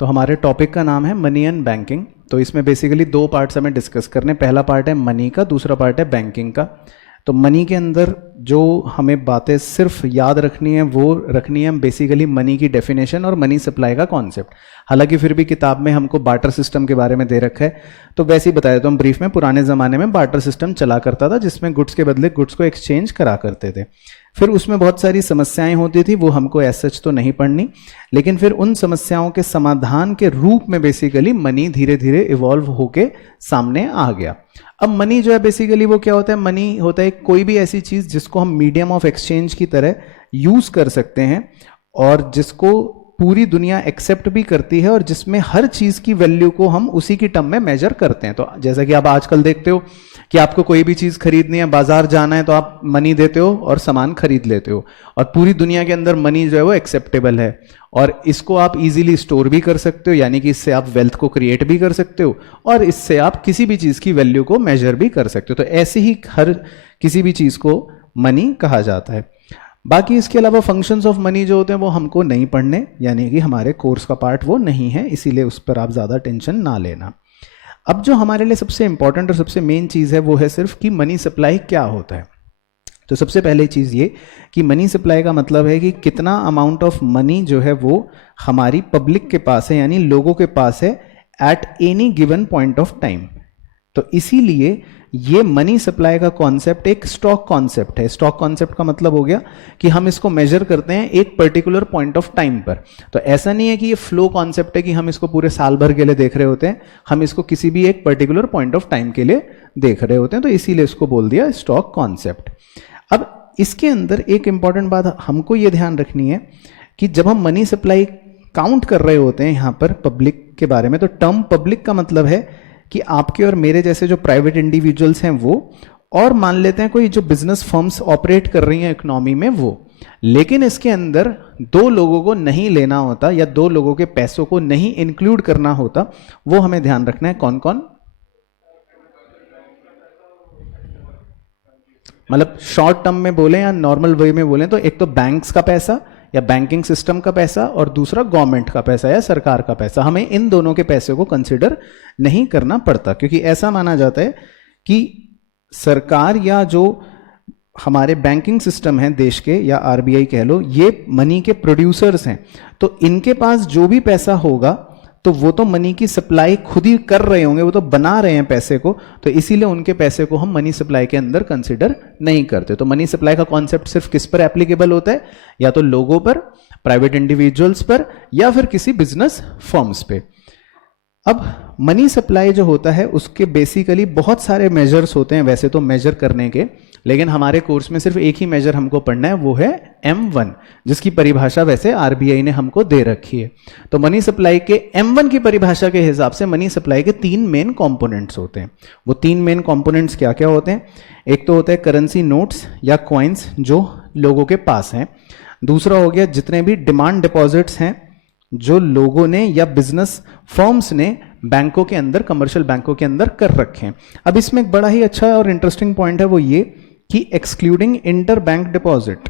तो हमारे टॉपिक का नाम है मनी एंड बैंकिंग। तो इसमें बेसिकली दो पार्ट्स हमें डिस्कस करने, पहला पार्ट है मनी का, दूसरा पार्ट है बैंकिंग का। तो मनी के अंदर जो हमें बातें सिर्फ याद रखनी है वो रखनी है बेसिकली मनी की डेफिनेशन और मनी सप्लाई का कॉन्सेप्ट। हालांकि फिर भी किताब में हमको बार्टर सिस्टम के बारे में दे रखा है, तो वैसे ही बता देता हूँ ब्रीफ में। पुराने ज़माने में बार्टर सिस्टम चला करता था जिसमें गुड्स के बदले गुड्स को एक्सचेंज करा करते थे। फिर उसमें बहुत सारी समस्याएं होती थी, वो हमको एज सच तो नहीं पढ़नी, लेकिन फिर उन समस्याओं के समाधान के रूप में बेसिकली मनी धीरे धीरे इवॉल्व होके सामने आ गया। अब मनी जो है बेसिकली वो क्या होता है? मनी होता है कोई भी ऐसी चीज जिसको हम मीडियम ऑफ एक्सचेंज की तरह यूज कर सकते हैं और जिसको पूरी दुनिया एक्सेप्ट भी करती है और जिसमें हर चीज की वैल्यू को हम उसी की टर्म में मेजर करते हैं। तो जैसा कि आप आजकल देखते हो कि आपको कोई भी चीज खरीदनी है, बाजार जाना है, तो आप मनी देते हो और सामान खरीद लेते हो, और पूरी दुनिया के अंदर मनी जो है वो एक्सेप्टेबल है और इसको आप इजीली स्टोर भी कर सकते हो, यानी कि इससे आप वेल्थ को क्रिएट भी कर सकते हो और इससे आप किसी भी चीज की वैल्यू को मेजर भी कर सकते हो। तो ऐसे ही हर किसी भी चीज को मनी कहा जाता है। बाकी इसके अलावा फंक्शंस ऑफ मनी जो होते हैं वो हमको नहीं पढ़ने, यानी कि हमारे कोर्स का पार्ट वो नहीं है, इसीलिए उस पर आप ज़्यादा टेंशन ना लेना। अब जो हमारे लिए सबसे इंपॉर्टेंट और सबसे मेन चीज़ है वो है सिर्फ कि मनी सप्लाई क्या होता है। तो सबसे पहले चीज़ ये कि मनी सप्लाई का मतलब है कि कितना अमाउंट ऑफ मनी जो है वो हमारी पब्लिक के पास है, यानी लोगों के पास है at any given point of time. तो इसीलिए ये मनी सप्लाई का कॉन्सेप्ट एक स्टॉक कॉन्सेप्ट है। स्टॉक कॉन्सेप्ट का मतलब हो गया कि हम इसको मेजर करते हैं एक पर्टिकुलर पॉइंट ऑफ टाइम पर। तो ऐसा नहीं है कि ये फ्लो कॉन्सेप्ट है कि हम इसको पूरे साल भर के लिए देख रहे होते हैं, हम इसको किसी भी एक पर्टिकुलर पॉइंट ऑफ टाइम के लिए देख रहे होते हैं, तो इसीलिए इसको बोल दिया स्टॉक कॉन्सेप्ट। अब इसके अंदर एक इंपॉर्टेंट बात हमको ये ध्यान रखनी है कि जब हम मनी सप्लाई काउंट कर रहे होते हैं यहाँ पर पब्लिक के बारे में, तो टर्म पब्लिक का मतलब है कि आपके और मेरे जैसे जो प्राइवेट इंडिविजुअल्स हैं वो, और मान लेते हैं कोई जो बिजनेस फर्म्स ऑपरेट कर रही हैं इकोनॉमी में वो। लेकिन इसके अंदर दो लोगों को नहीं लेना होता या दो लोगों के पैसों को नहीं इंक्लूड करना होता, वो हमें ध्यान रखना है। कौन कौन? मतलब शॉर्ट टर्म में बोले या नॉर्मल वे में बोले तो एक तो बैंक्स का पैसा या बैंकिंग सिस्टम का पैसा और दूसरा गवर्नमेंट का पैसा या सरकार का पैसा। हमें इन दोनों के पैसे को कंसिडर नहीं करना पड़ता, क्योंकि ऐसा माना जाता है कि सरकार या जो हमारे बैंकिंग सिस्टम है देश के या आरबीआई कह लो, ये मनी के प्रोड्यूसर्स हैं। तो इनके पास जो भी पैसा होगा तो वो तो मनी की सप्लाई खुद ही कर रहे होंगे, वो तो बना रहे हैं पैसे को, तो इसीलिए उनके पैसे को हम मनी सप्लाई के अंदर कंसिडर नहीं करते। तो मनी सप्लाई का कॉन्सेप्ट सिर्फ किस पर एप्लीकेबल होता है? या तो लोगों पर, प्राइवेट इंडिविजुअल्स पर, या फिर किसी बिजनेस फर्म्स पे। अब मनी सप्लाई जो होता है उसके बेसिकली बहुत सारे मेजर्स होते हैं वैसे तो मेजर करने के, लेकिन हमारे कोर्स में सिर्फ एक ही मेजर हमको पढ़ना है, वो है M1, जिसकी परिभाषा वैसे आरबीआई ने हमको दे रखी है। तो मनी सप्लाई के M1 की परिभाषा के हिसाब से मनी सप्लाई के तीन मेन कंपोनेंट्स होते हैं। वो तीन मेन कंपोनेंट्स क्या क्या होते हैं? एक तो होता है करेंसी नोट्स या कॉइन्स जो लोगों के पास हैं। दूसरा हो गया जितने भी डिमांड डिपॉजिट्स हैं जो लोगों ने या बिजनेस फर्म्स ने बैंकों के अंदर, कमर्शियल बैंकों के अंदर कर रखे हैं। अब इसमें एक बड़ा ही अच्छा और इंटरेस्टिंग पॉइंट है, वो ये कि excluding inter bank deposit.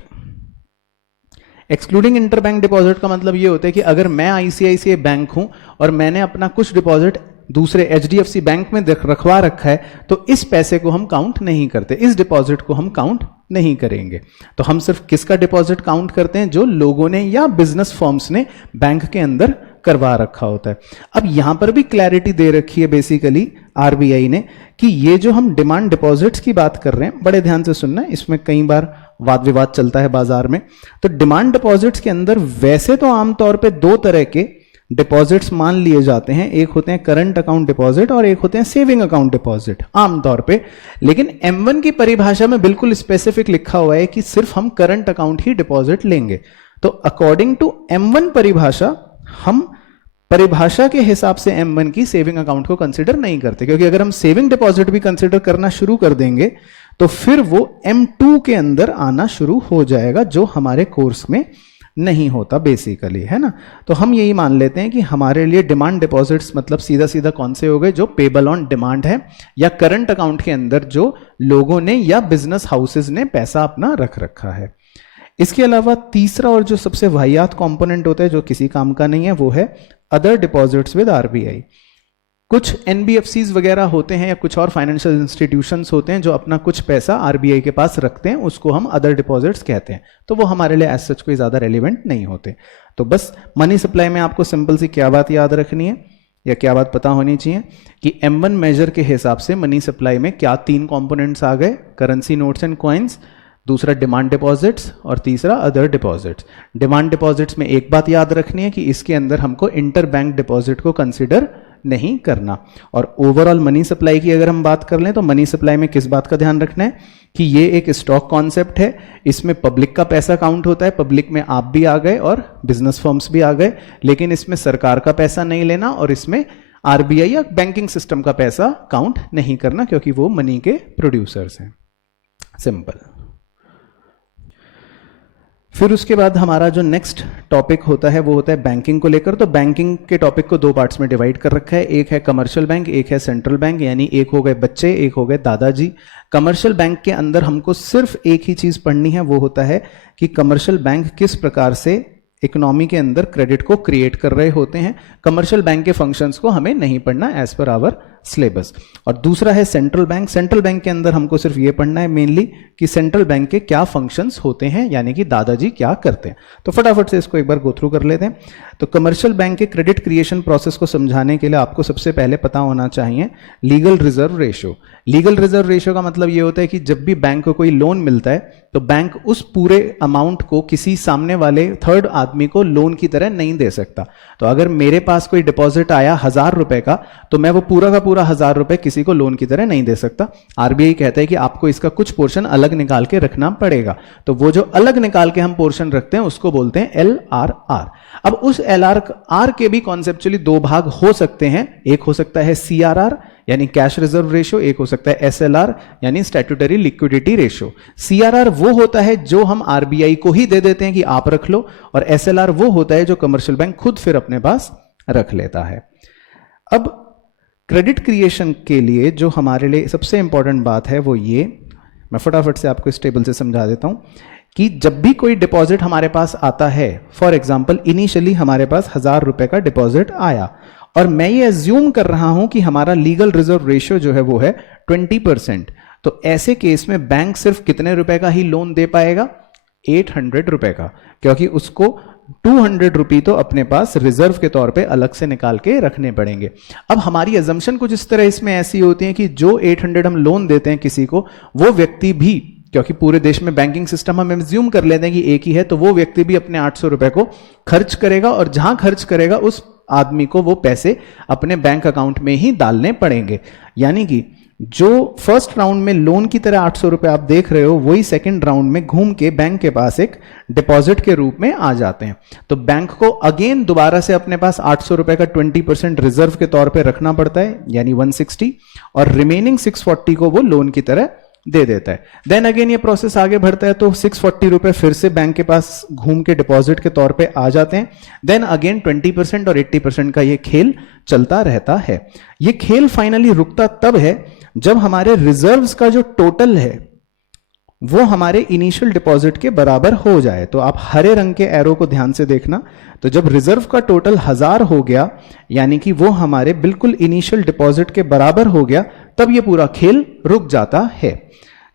Excluding inter bank deposit का मतलब ये होता है कि अगर मैं आईसीआईसीआई बैंक हूं और मैंने अपना कुछ डिपॉजिट दूसरे एचडीएफसी बैंक में रखवा रखा है, तो इस पैसे को हम काउंट नहीं करते, इस डिपॉजिट को हम काउंट नहीं करेंगे। तो हम सिर्फ किसका डिपॉजिट काउंट करते हैं? जो लोगों ने या बिजनेस फर्म्स ने बैंक के अंदर करवा रखा होता है। अब यहां पर भी क्लैरिटी दे रखी है बेसिकली आरबीआई ने कि ये जो हम डिमांड डिपॉजिट्स की बात कर रहे हैं, बड़े ध्यान से सुनना, इसमें कई बार वाद विवाद चलता है बाजार में। तो डिमांड डिपॉजिट्स के अंदर वैसे तो आमतौर पे दो तरह के डिपॉजिट्स मान लिए जाते हैं, एक होते हैं करंट अकाउंट डिपॉजिट और एक होते हैं सेविंग अकाउंट डिपॉजिट आमतौर पे। लेकिन M1 की परिभाषा में बिल्कुल स्पेसिफिक लिखा हुआ है कि सिर्फ हम करंट अकाउंट ही डिपॉजिट लेंगे। तो अकॉर्डिंग टू M1 परिभाषा, हम परिभाषा के हिसाब से M1 की सेविंग अकाउंट को कंसिडर नहीं करते, क्योंकि अगर हम सेविंग डिपॉजिट भी कंसिडर करना शुरू कर देंगे तो फिर वो M2 के अंदर आना शुरू हो जाएगा, जो हमारे कोर्स में नहीं होता बेसिकली, है ना। तो हम यही मान लेते हैं कि हमारे लिए डिमांड डिपॉजिट्स मतलब सीधा सीधा कौन से हो गए? जो पेबल ऑन डिमांड है या करंट अकाउंट के अंदर जो लोगों ने या बिजनेस हाउसेज ने पैसा अपना रख रखा है। इसके अलावा तीसरा और जो सबसे वाहियात कंपोनेंट होता है जो किसी काम का नहीं है, वो है अदर डिपॉजिट्स विद आरबीआई। कुछ एनबीएफसीज वगैरह होते हैं या कुछ और फाइनेंशियल इंस्टीट्यूशंस होते हैं जो अपना कुछ पैसा आरबीआई के पास रखते हैं, उसको हम अदर डिपॉजिट्स कहते हैं, तो वो हमारे लिए एज सच कोई ज़्यादा रेलिवेंट नहीं होते। तो बस मनी सप्लाई में आपको सिंपल सी क्या बात याद रखनी है या क्या बात पता होनी चाहिए कि M1 मेजर के हिसाब से मनी सप्लाई में क्या 3 कंपोनेंट्स आ गए, करेंसी नोट्स एंड कॉइन्स, दूसरा डिमांड डिपॉजिट्स और तीसरा अदर डिपॉजिट्स। डिमांड डिपॉजिट्स में एक बात याद रखनी है कि इसके अंदर हमको इंटर बैंक डिपॉजिट को कंसिडर नहीं करना। और ओवरऑल मनी सप्लाई की अगर हम बात कर लें तो मनी सप्लाई में किस बात का ध्यान रखना है कि ये एक स्टॉक कॉन्सेप्ट है, इसमें पब्लिक का पैसा काउंट होता है, पब्लिक में आप भी आ गए और बिजनेस फर्म्स भी आ गए, लेकिन इसमें सरकार का पैसा नहीं लेना और इसमें आरबीआई या बैंकिंग सिस्टम का पैसा काउंट नहीं करना क्योंकि वो मनी के प्रोड्यूसर्स हैं। सिंपल। फिर उसके बाद हमारा जो नेक्स्ट टॉपिक होता है वो होता है बैंकिंग को लेकर। तो बैंकिंग के टॉपिक को 2 पार्ट्स में डिवाइड कर रखा है, एक है कमर्शियल बैंक, एक है सेंट्रल बैंक, यानी एक हो गए बच्चे, एक हो गए दादाजी। कमर्शियल बैंक के अंदर हमको सिर्फ एक ही चीज पढ़नी है, वो होता है कि कमर्शियल बैंक किस प्रकार से इकोनॉमी के अंदर क्रेडिट को क्रिएट कर रहे होते हैं। कमर्शियल बैंक के फंक्शंस को हमें नहीं पढ़ना एज पर आवर सिलेबस। और दूसरा है सेंट्रल बैंक। सेंट्रल बैंक के अंदर हमको सिर्फ ये पढ़ना है मेनली कि सेंट्रल बैंक के क्या फंक्शंस होते हैं, यानी कि दादाजी क्या करते हैं। तो फटाफट से इसको एक बार गो थ्रू कर लेते हैं। तो कमर्शियल बैंक के क्रेडिट क्रिएशन प्रोसेस को समझाने के लिए आपको सबसे पहले पता होना चाहिए legal reserve ratio. Legal reserve ratio का मतलब ये होता है कि जब भी बैंक को कोई लोन मिलता है तो बैंक उस पूरे अमाउंट को किसी सामने वाले थर्ड आदमी को लोन की तरह नहीं दे सकता। तो अगर मेरे पास कोई डिपॉजिट आया 1000 रुपए का, तो मैं वो पूरा का पूरा 1000 रुपए किसी को लोन की तरह नहीं दे सकता। आरबीआई कहता है कि आपको इसका कुछ पोर्शन अलग निकाल के रखना पड़ेगा। तो वो जो अलग निकाल के हम पोर्शन रखते हैं उसको बोलते हैं LRR। अब उस LRR के भी कॉन्सेप्चुअली 2 भाग हो सकते हैं। एक हो सकता है CRR यानी कैश रिजर्व रेशियो, एक हो सकता है SLR यानी स्टैट्यूटरी लिक्विडिटी रेशियो। CRR वो होता है जो हम आरबीआई को ही दे देते हैं कि आप रख लो, और SLR वो होता है जो कमर्शियल बैंक खुद फिर अपने पास रख लेता है। अब क्रेडिट क्रिएशन के लिए जो हमारे लिए सबसे इंपॉर्टेंट बात है वो ये, मैं फटाफट से आपको इस टेबल से समझा देता हूं कि जब भी कोई डिपॉजिट हमारे पास आता है, फॉर एग्जांपल इनिशियली हमारे पास 1000 रुपए का डिपॉजिट आया और मैं ये अज्यूम कर रहा हूं कि हमारा लीगल रिजर्व रेशियो जो है वो है 20%, तो ऐसे केस में बैंक सिर्फ कितने रुपए का ही लोन दे पाएगा? 800 रुपए का, क्योंकि उसको 200 रुपये तो अपने पास रिजर्व के तौर पे अलग से निकाल के रखने पड़ेंगे। अब हमारी अजम्पशन कुछ इस तरह इसमें ऐसी होती है कि जो 800 हम लोन देते हैं किसी को, वो व्यक्ति भी, क्योंकि पूरे देश में बैंकिंग सिस्टम हम एज्यूम कर लेते हैं कि एक ही है, तो वो व्यक्ति भी अपने 800 रुपए को खर्च करेगा और जहां खर्च करेगा उस आदमी को वो पैसे अपने बैंक अकाउंट में ही डालने पड़ेंगे। यानी कि जो फर्स्ट राउंड में लोन की तरह 800 रुपए आप देख रहे हो, वही सेकंड राउंड में घूम के बैंक के पास एक डिपॉजिट के रूप में आ जाते हैं। तो बैंक को अगेन दोबारा से अपने पास 800 रुपए का 20% रिजर्व के तौर पे रखना पड़ता है, यानी 160, और रिमेनिंग 640 को वो लोन की तरह दे देता है। देन अगेन ये प्रोसेस आगे बढ़ता है तो 640 रुपए फिर से बैंक के पास घूम के डिपॉजिट के तौर पे आ जाते हैं। देन अगेन 20% और 80% का ये खेल चलता रहता है। ये खेल फाइनली रुकता तब है जब हमारे रिजर्व्स का जो टोटल है वो हमारे इनिशियल डिपॉजिट के बराबर हो जाए। तो आप हरे रंग के एरो को ध्यान से देखना, तो जब रिजर्व का टोटल 1000 हो गया, यानी कि वो हमारे बिल्कुल इनिशियल डिपॉजिट के बराबर हो गया, तब ये पूरा खेल रुक जाता है।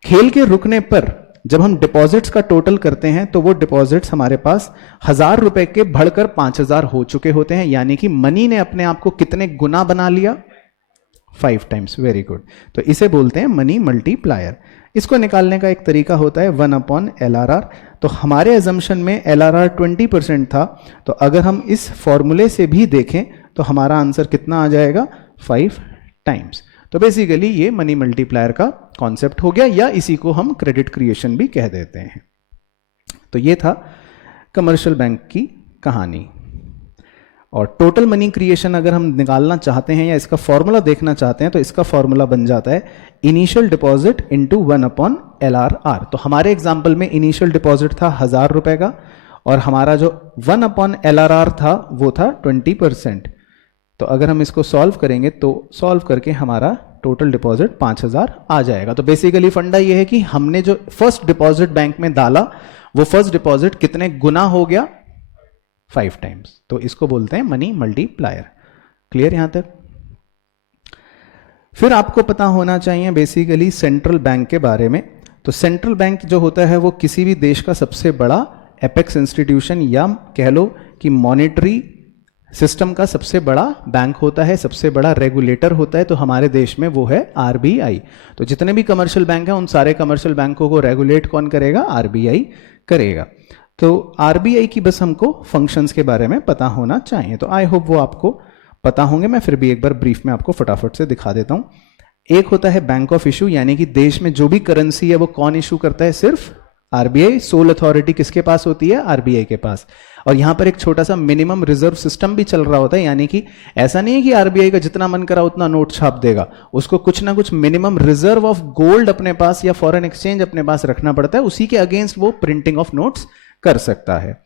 खेल के रुकने पर जब हम डिपॉजिट्स का टोटल करते हैं तो वो डिपॉजिट्स हमारे पास 1000 रुपए के बढ़कर 5000 हो चुके होते हैं, यानी कि मनी ने अपने आप को कितने गुना बना लिया? 5 टाइम्स। Very good. तो इसे बोलते हैं मनी मल्टीप्लायर। इसको निकालने का एक तरीका होता है 1/LRR। तो हमारे एजम्पशन में LRR 20% था, तो अगर हम इस फॉर्मूले से भी देखें तो हमारा आंसर कितना आ जाएगा? 5 टाइम्स। तो बेसिकली ये मनी मल्टीप्लायर का कॉन्सेप्ट हो गया, या इसी को हम क्रेडिट क्रिएशन भी कह देते हैं। तो ये था कमर्शियल बैंक की कहानी। और टोटल मनी क्रिएशन अगर हम निकालना चाहते हैं या इसका फॉर्मूला देखना चाहते हैं तो इसका फॉर्मूला बन जाता है इनिशियल डिपॉजिट इंटू 1/LRR। तो हमारे एग्जाम्पल में इनिशियल डिपॉजिट था 1000 रुपए का, और हमारा जो 1/LRR था वो था 20%। तो अगर हम इसको सॉल्व करेंगे तो सॉल्व करके हमारा टोटल डिपॉजिट 5000 आ जाएगा। तो बेसिकली फंडा ये है कि हमने जो फर्स्ट डिपॉजिट बैंक में डाला वो फर्स्ट डिपॉजिट कितने गुना हो गया? 5 टाइम्स। तो इसको बोलते हैं मनी मल्टीप्लायर। क्लियर यहां तक? फिर आपको पता होना चाहिए बेसिकली सेंट्रल बैंक के बारे में। तो सेंट्रल बैंक जो होता है वो किसी भी देश का सबसे बड़ा एपेक्स इंस्टीट्यूशन या कह लो कि मॉनेटरी सिस्टम का सबसे बड़ा बैंक होता है, सबसे बड़ा रेगुलेटर होता है। तो हमारे देश में वो है आरबीआई। तो जितने भी कमर्शियल बैंक हैं उन सारे कमर्शियल बैंकों को रेगुलेट कौन करेगा? आरबीआई करेगा। तो आरबीआई की बस हमको फंक्शंस के बारे में पता होना चाहिए। तो आई होप वो आपको पता होंगे। मैं फिर भी एक बार ब्रीफ में आपको फटाफट से दिखा देता हूं। एक होता है बैंक ऑफ इशू, यानी कि देश में जो भी करेंसी है वो कौन इशू करता है? सिर्फ आरबीआई। सोल अथॉरिटी किसके पास होती है? आरबीआई के पास। और यहां पर एक छोटा सा मिनिमम रिजर्व सिस्टम भी चल रहा होता है, यानी कि ऐसा नहीं है कि आरबीआई का जितना मन करा उतना नोट छाप देगा। उसको कुछ ना कुछ मिनिमम रिजर्व ऑफ गोल्ड अपने पास या फॉरेन एक्सचेंज अपने पास रखना पड़ता है, उसी के अगेंस्ट वो प्रिंटिंग ऑफ नोट्स कर सकता है।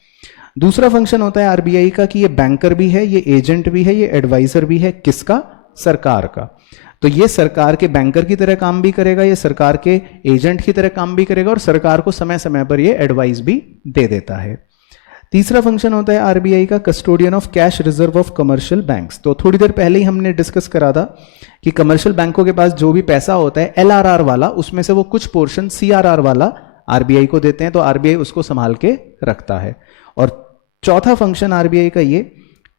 दूसरा फंक्शन होता है आरबीआई का कि ये बैंकर भी है, ये एजेंट भी है, ये एडवाइजर भी है। किसका? सरकार का। तो ये सरकार के बैंकर की तरह काम भी करेगा, ये सरकार के एजेंट की तरह काम भी करेगा और सरकार को समय समय पर ये एडवाइस भी दे देता है। तीसरा फंक्शन होता है आरबीआई का custodian of cash reserve of commercial banks. तो थोड़ी देर पहले ही हमने डिस्कस करा था कि कमर्शियल बैंकों के पास जो भी पैसा होता है एलआरआर वाला, उसमें से वो कुछ पोर्शन सीआरआर वाला आरबीआई को देते हैं, तो आरबीआई उसको संभाल के रखता है। और चौथा फंक्शन आरबीआई का ये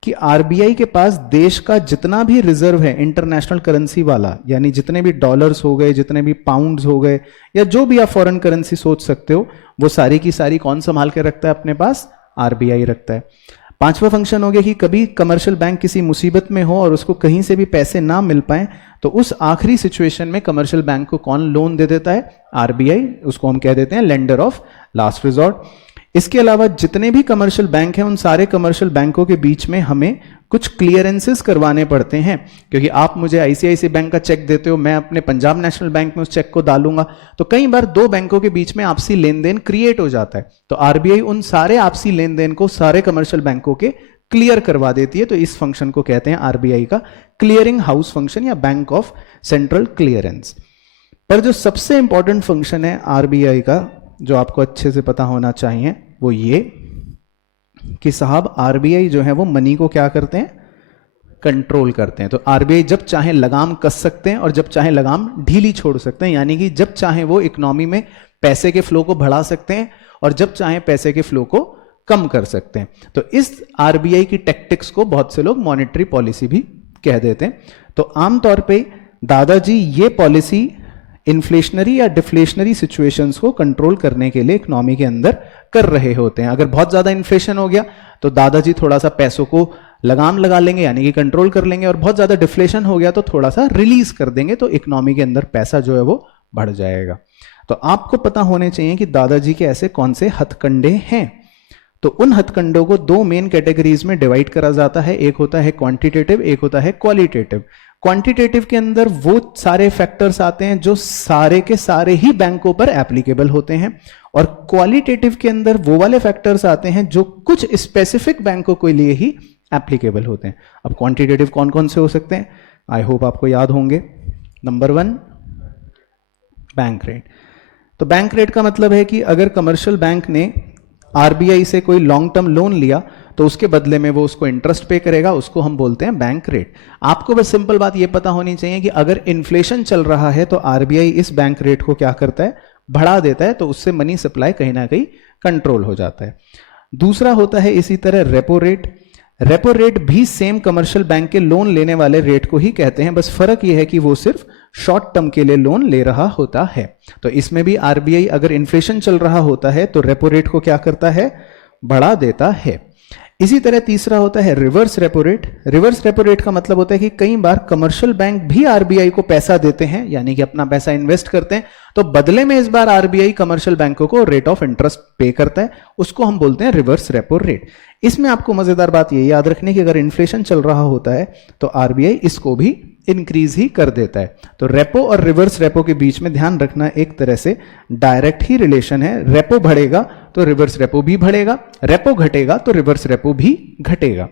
कि आरबीआई के पास देश का जितना भी रिजर्व है इंटरनेशनल करेंसी वाला, यानी जितने भी डॉलर्स हो गए, जितने भी पाउंड्स हो गए, या जो भी आप फॉरेन करेंसी सोच सकते हो, वो सारी की सारी कौन संभाल के रखता है अपने पास? आरबीआई रखता है। पांचवा फंक्शन हो गया कि कभी कमर्शियल बैंक किसी मुसीबत में हो और उसको कहीं से भी पैसे ना मिल पाए, तो उस आखिरी सिचुएशन में कमर्शियल बैंक को कौन लोन दे देता है? आरबीआई। उसको हम कह देते हैं लेंडर ऑफ लास्ट रिजॉर्ट। इसके अलावा जितने भी कमर्शियल बैंक हैं उन सारे कमर्शियल बैंकों के बीच में हमें कुछ क्लियरेंसेस करवाने पड़ते हैं, क्योंकि आप मुझे आईसीआईसीआई बैंक का चेक देते हो, मैं अपने पंजाब नेशनल बैंक में उस चेक को डालूंगा, तो कई बार दो बैंकों के बीच में आपसी लेन देन क्रिएट हो जाता है। तो आरबीआई उन सारे आपसी लेन देन को सारे कमर्शियल बैंकों के क्लियर करवा देती है। तो इस फंक्शन को कहते हैं आरबीआई का क्लियरिंग हाउस फंक्शन या बैंक ऑफ सेंट्रल क्लियरेंस। पर जो सबसे इंपॉर्टेंट फंक्शन है आरबीआई का, जो आपको अच्छे से पता होना चाहिए, वो ये कि साहब आरबीआई जो है वो मनी को क्या करते हैं? कंट्रोल करते हैं। तो आरबीआई जब चाहे लगाम कस सकते हैं और जब चाहे लगाम ढीली छोड़ सकते हैं, यानी कि जब चाहे वो इकोनॉमी में पैसे के फ्लो को बढ़ा सकते हैं और जब चाहे पैसे के फ्लो को कम कर सकते हैं। तो इस आरबीआई की टैक्टिक्स को बहुत से लोग मॉनेटरी पॉलिसी भी कह देते हैं। तो आमतौर पे दादाजी ये पॉलिसी इन्फ्लेशनरी या डिफ्लेशनरी सिचुएशंस को कंट्रोल करने के लिए इकोनॉमी के अंदर कर रहे होते हैं। अगर बहुत ज्यादा इन्फ्लेशन हो गया तो दादाजी थोड़ा सा पैसों को लगाम लगा लेंगे, यानी कि कंट्रोल कर लेंगे, और बहुत ज्यादा डिफ्लेशन हो गया तो थोड़ा सा रिलीज कर देंगे, तो इकोनॉमी के अंदर पैसा जो है वो बढ़ जाएगा। तो आपको पता होने चाहिए कि दादाजी के ऐसे कौन से हथकंडे हैं। तो उन हथकंडों को दो मेन कैटेगरीज में डिवाइड करा जाता है, एक होता है क्वांटिटेटिव, एक होता है क्वालिटेटिव। क्वांटिटेटिव के अंदर वो सारे फैक्टर्स आते हैं जो सारे के सारे ही बैंकों पर एप्लीकेबल होते हैं, और क्वालिटेटिव के अंदर वो वाले फैक्टर्स आते हैं जो कुछ स्पेसिफिक बैंकों के लिए ही एप्लीकेबल होते हैं। अब क्वांटिटेटिव कौन कौन से हो सकते हैं? आई होप आपको याद होंगे। Number 1 bank rate. तो बैंक रेट का मतलब है कि अगर कमर्शियल बैंक ने आरबीआई से कोई लॉन्ग टर्म लोन लिया तो उसके बदले में वो उसको इंटरेस्ट पे करेगा, उसको हम बोलते हैं बैंक रेट। आपको बस सिंपल बात ये पता होनी चाहिए कि अगर इन्फ्लेशन चल रहा है तो आरबीआई इस बैंक रेट को क्या करता है? बढ़ा देता है, तो उससे मनी सप्लाई कहीं ना कहीं कंट्रोल हो जाता है। दूसरा होता है इसी तरह रेपो रेट। रेपो रेट भी सेम कमर्शियल बैंक के लोन लेने वाले रेट को ही कहते हैं, बस फर्क यह है कि वो सिर्फ शॉर्ट टर्म के लिए लोन ले रहा होता है। तो इसमें भी आरबीआई अगर इन्फ्लेशन चल रहा होता है तो रेपो रेट को क्या करता है? बढ़ा देता है। इसी तरह तीसरा होता है reverse repo rate. Reverse repo rate का मतलब होता है कि कई बार कमर्शियल बैंक भी आरबीआई को पैसा देते हैं, यानी कि अपना पैसा इन्वेस्ट करते हैं, तो बदले में इस बार आरबीआई कमर्शियल बैंकों को रेट ऑफ इंटरेस्ट पे करता है, उसको हम बोलते हैं रिवर्स रेपो रेट। इसमें आपको मजेदार बात ये याद रखनी कि अगर इन्फ्लेशन चल रहा होता है तो आरबीआई इसको भी इंक्रीज ही कर देता है। तो रेपो और रिवर्स रेपो के बीच में ध्यान रखना एक तरह से डायरेक्ट ही रिलेशन है। रेपो बढ़ेगा तो रिवर्स रेपो भी बढ़ेगा, रेपो घटेगा तो रिवर्स रेपो भी घटेगा।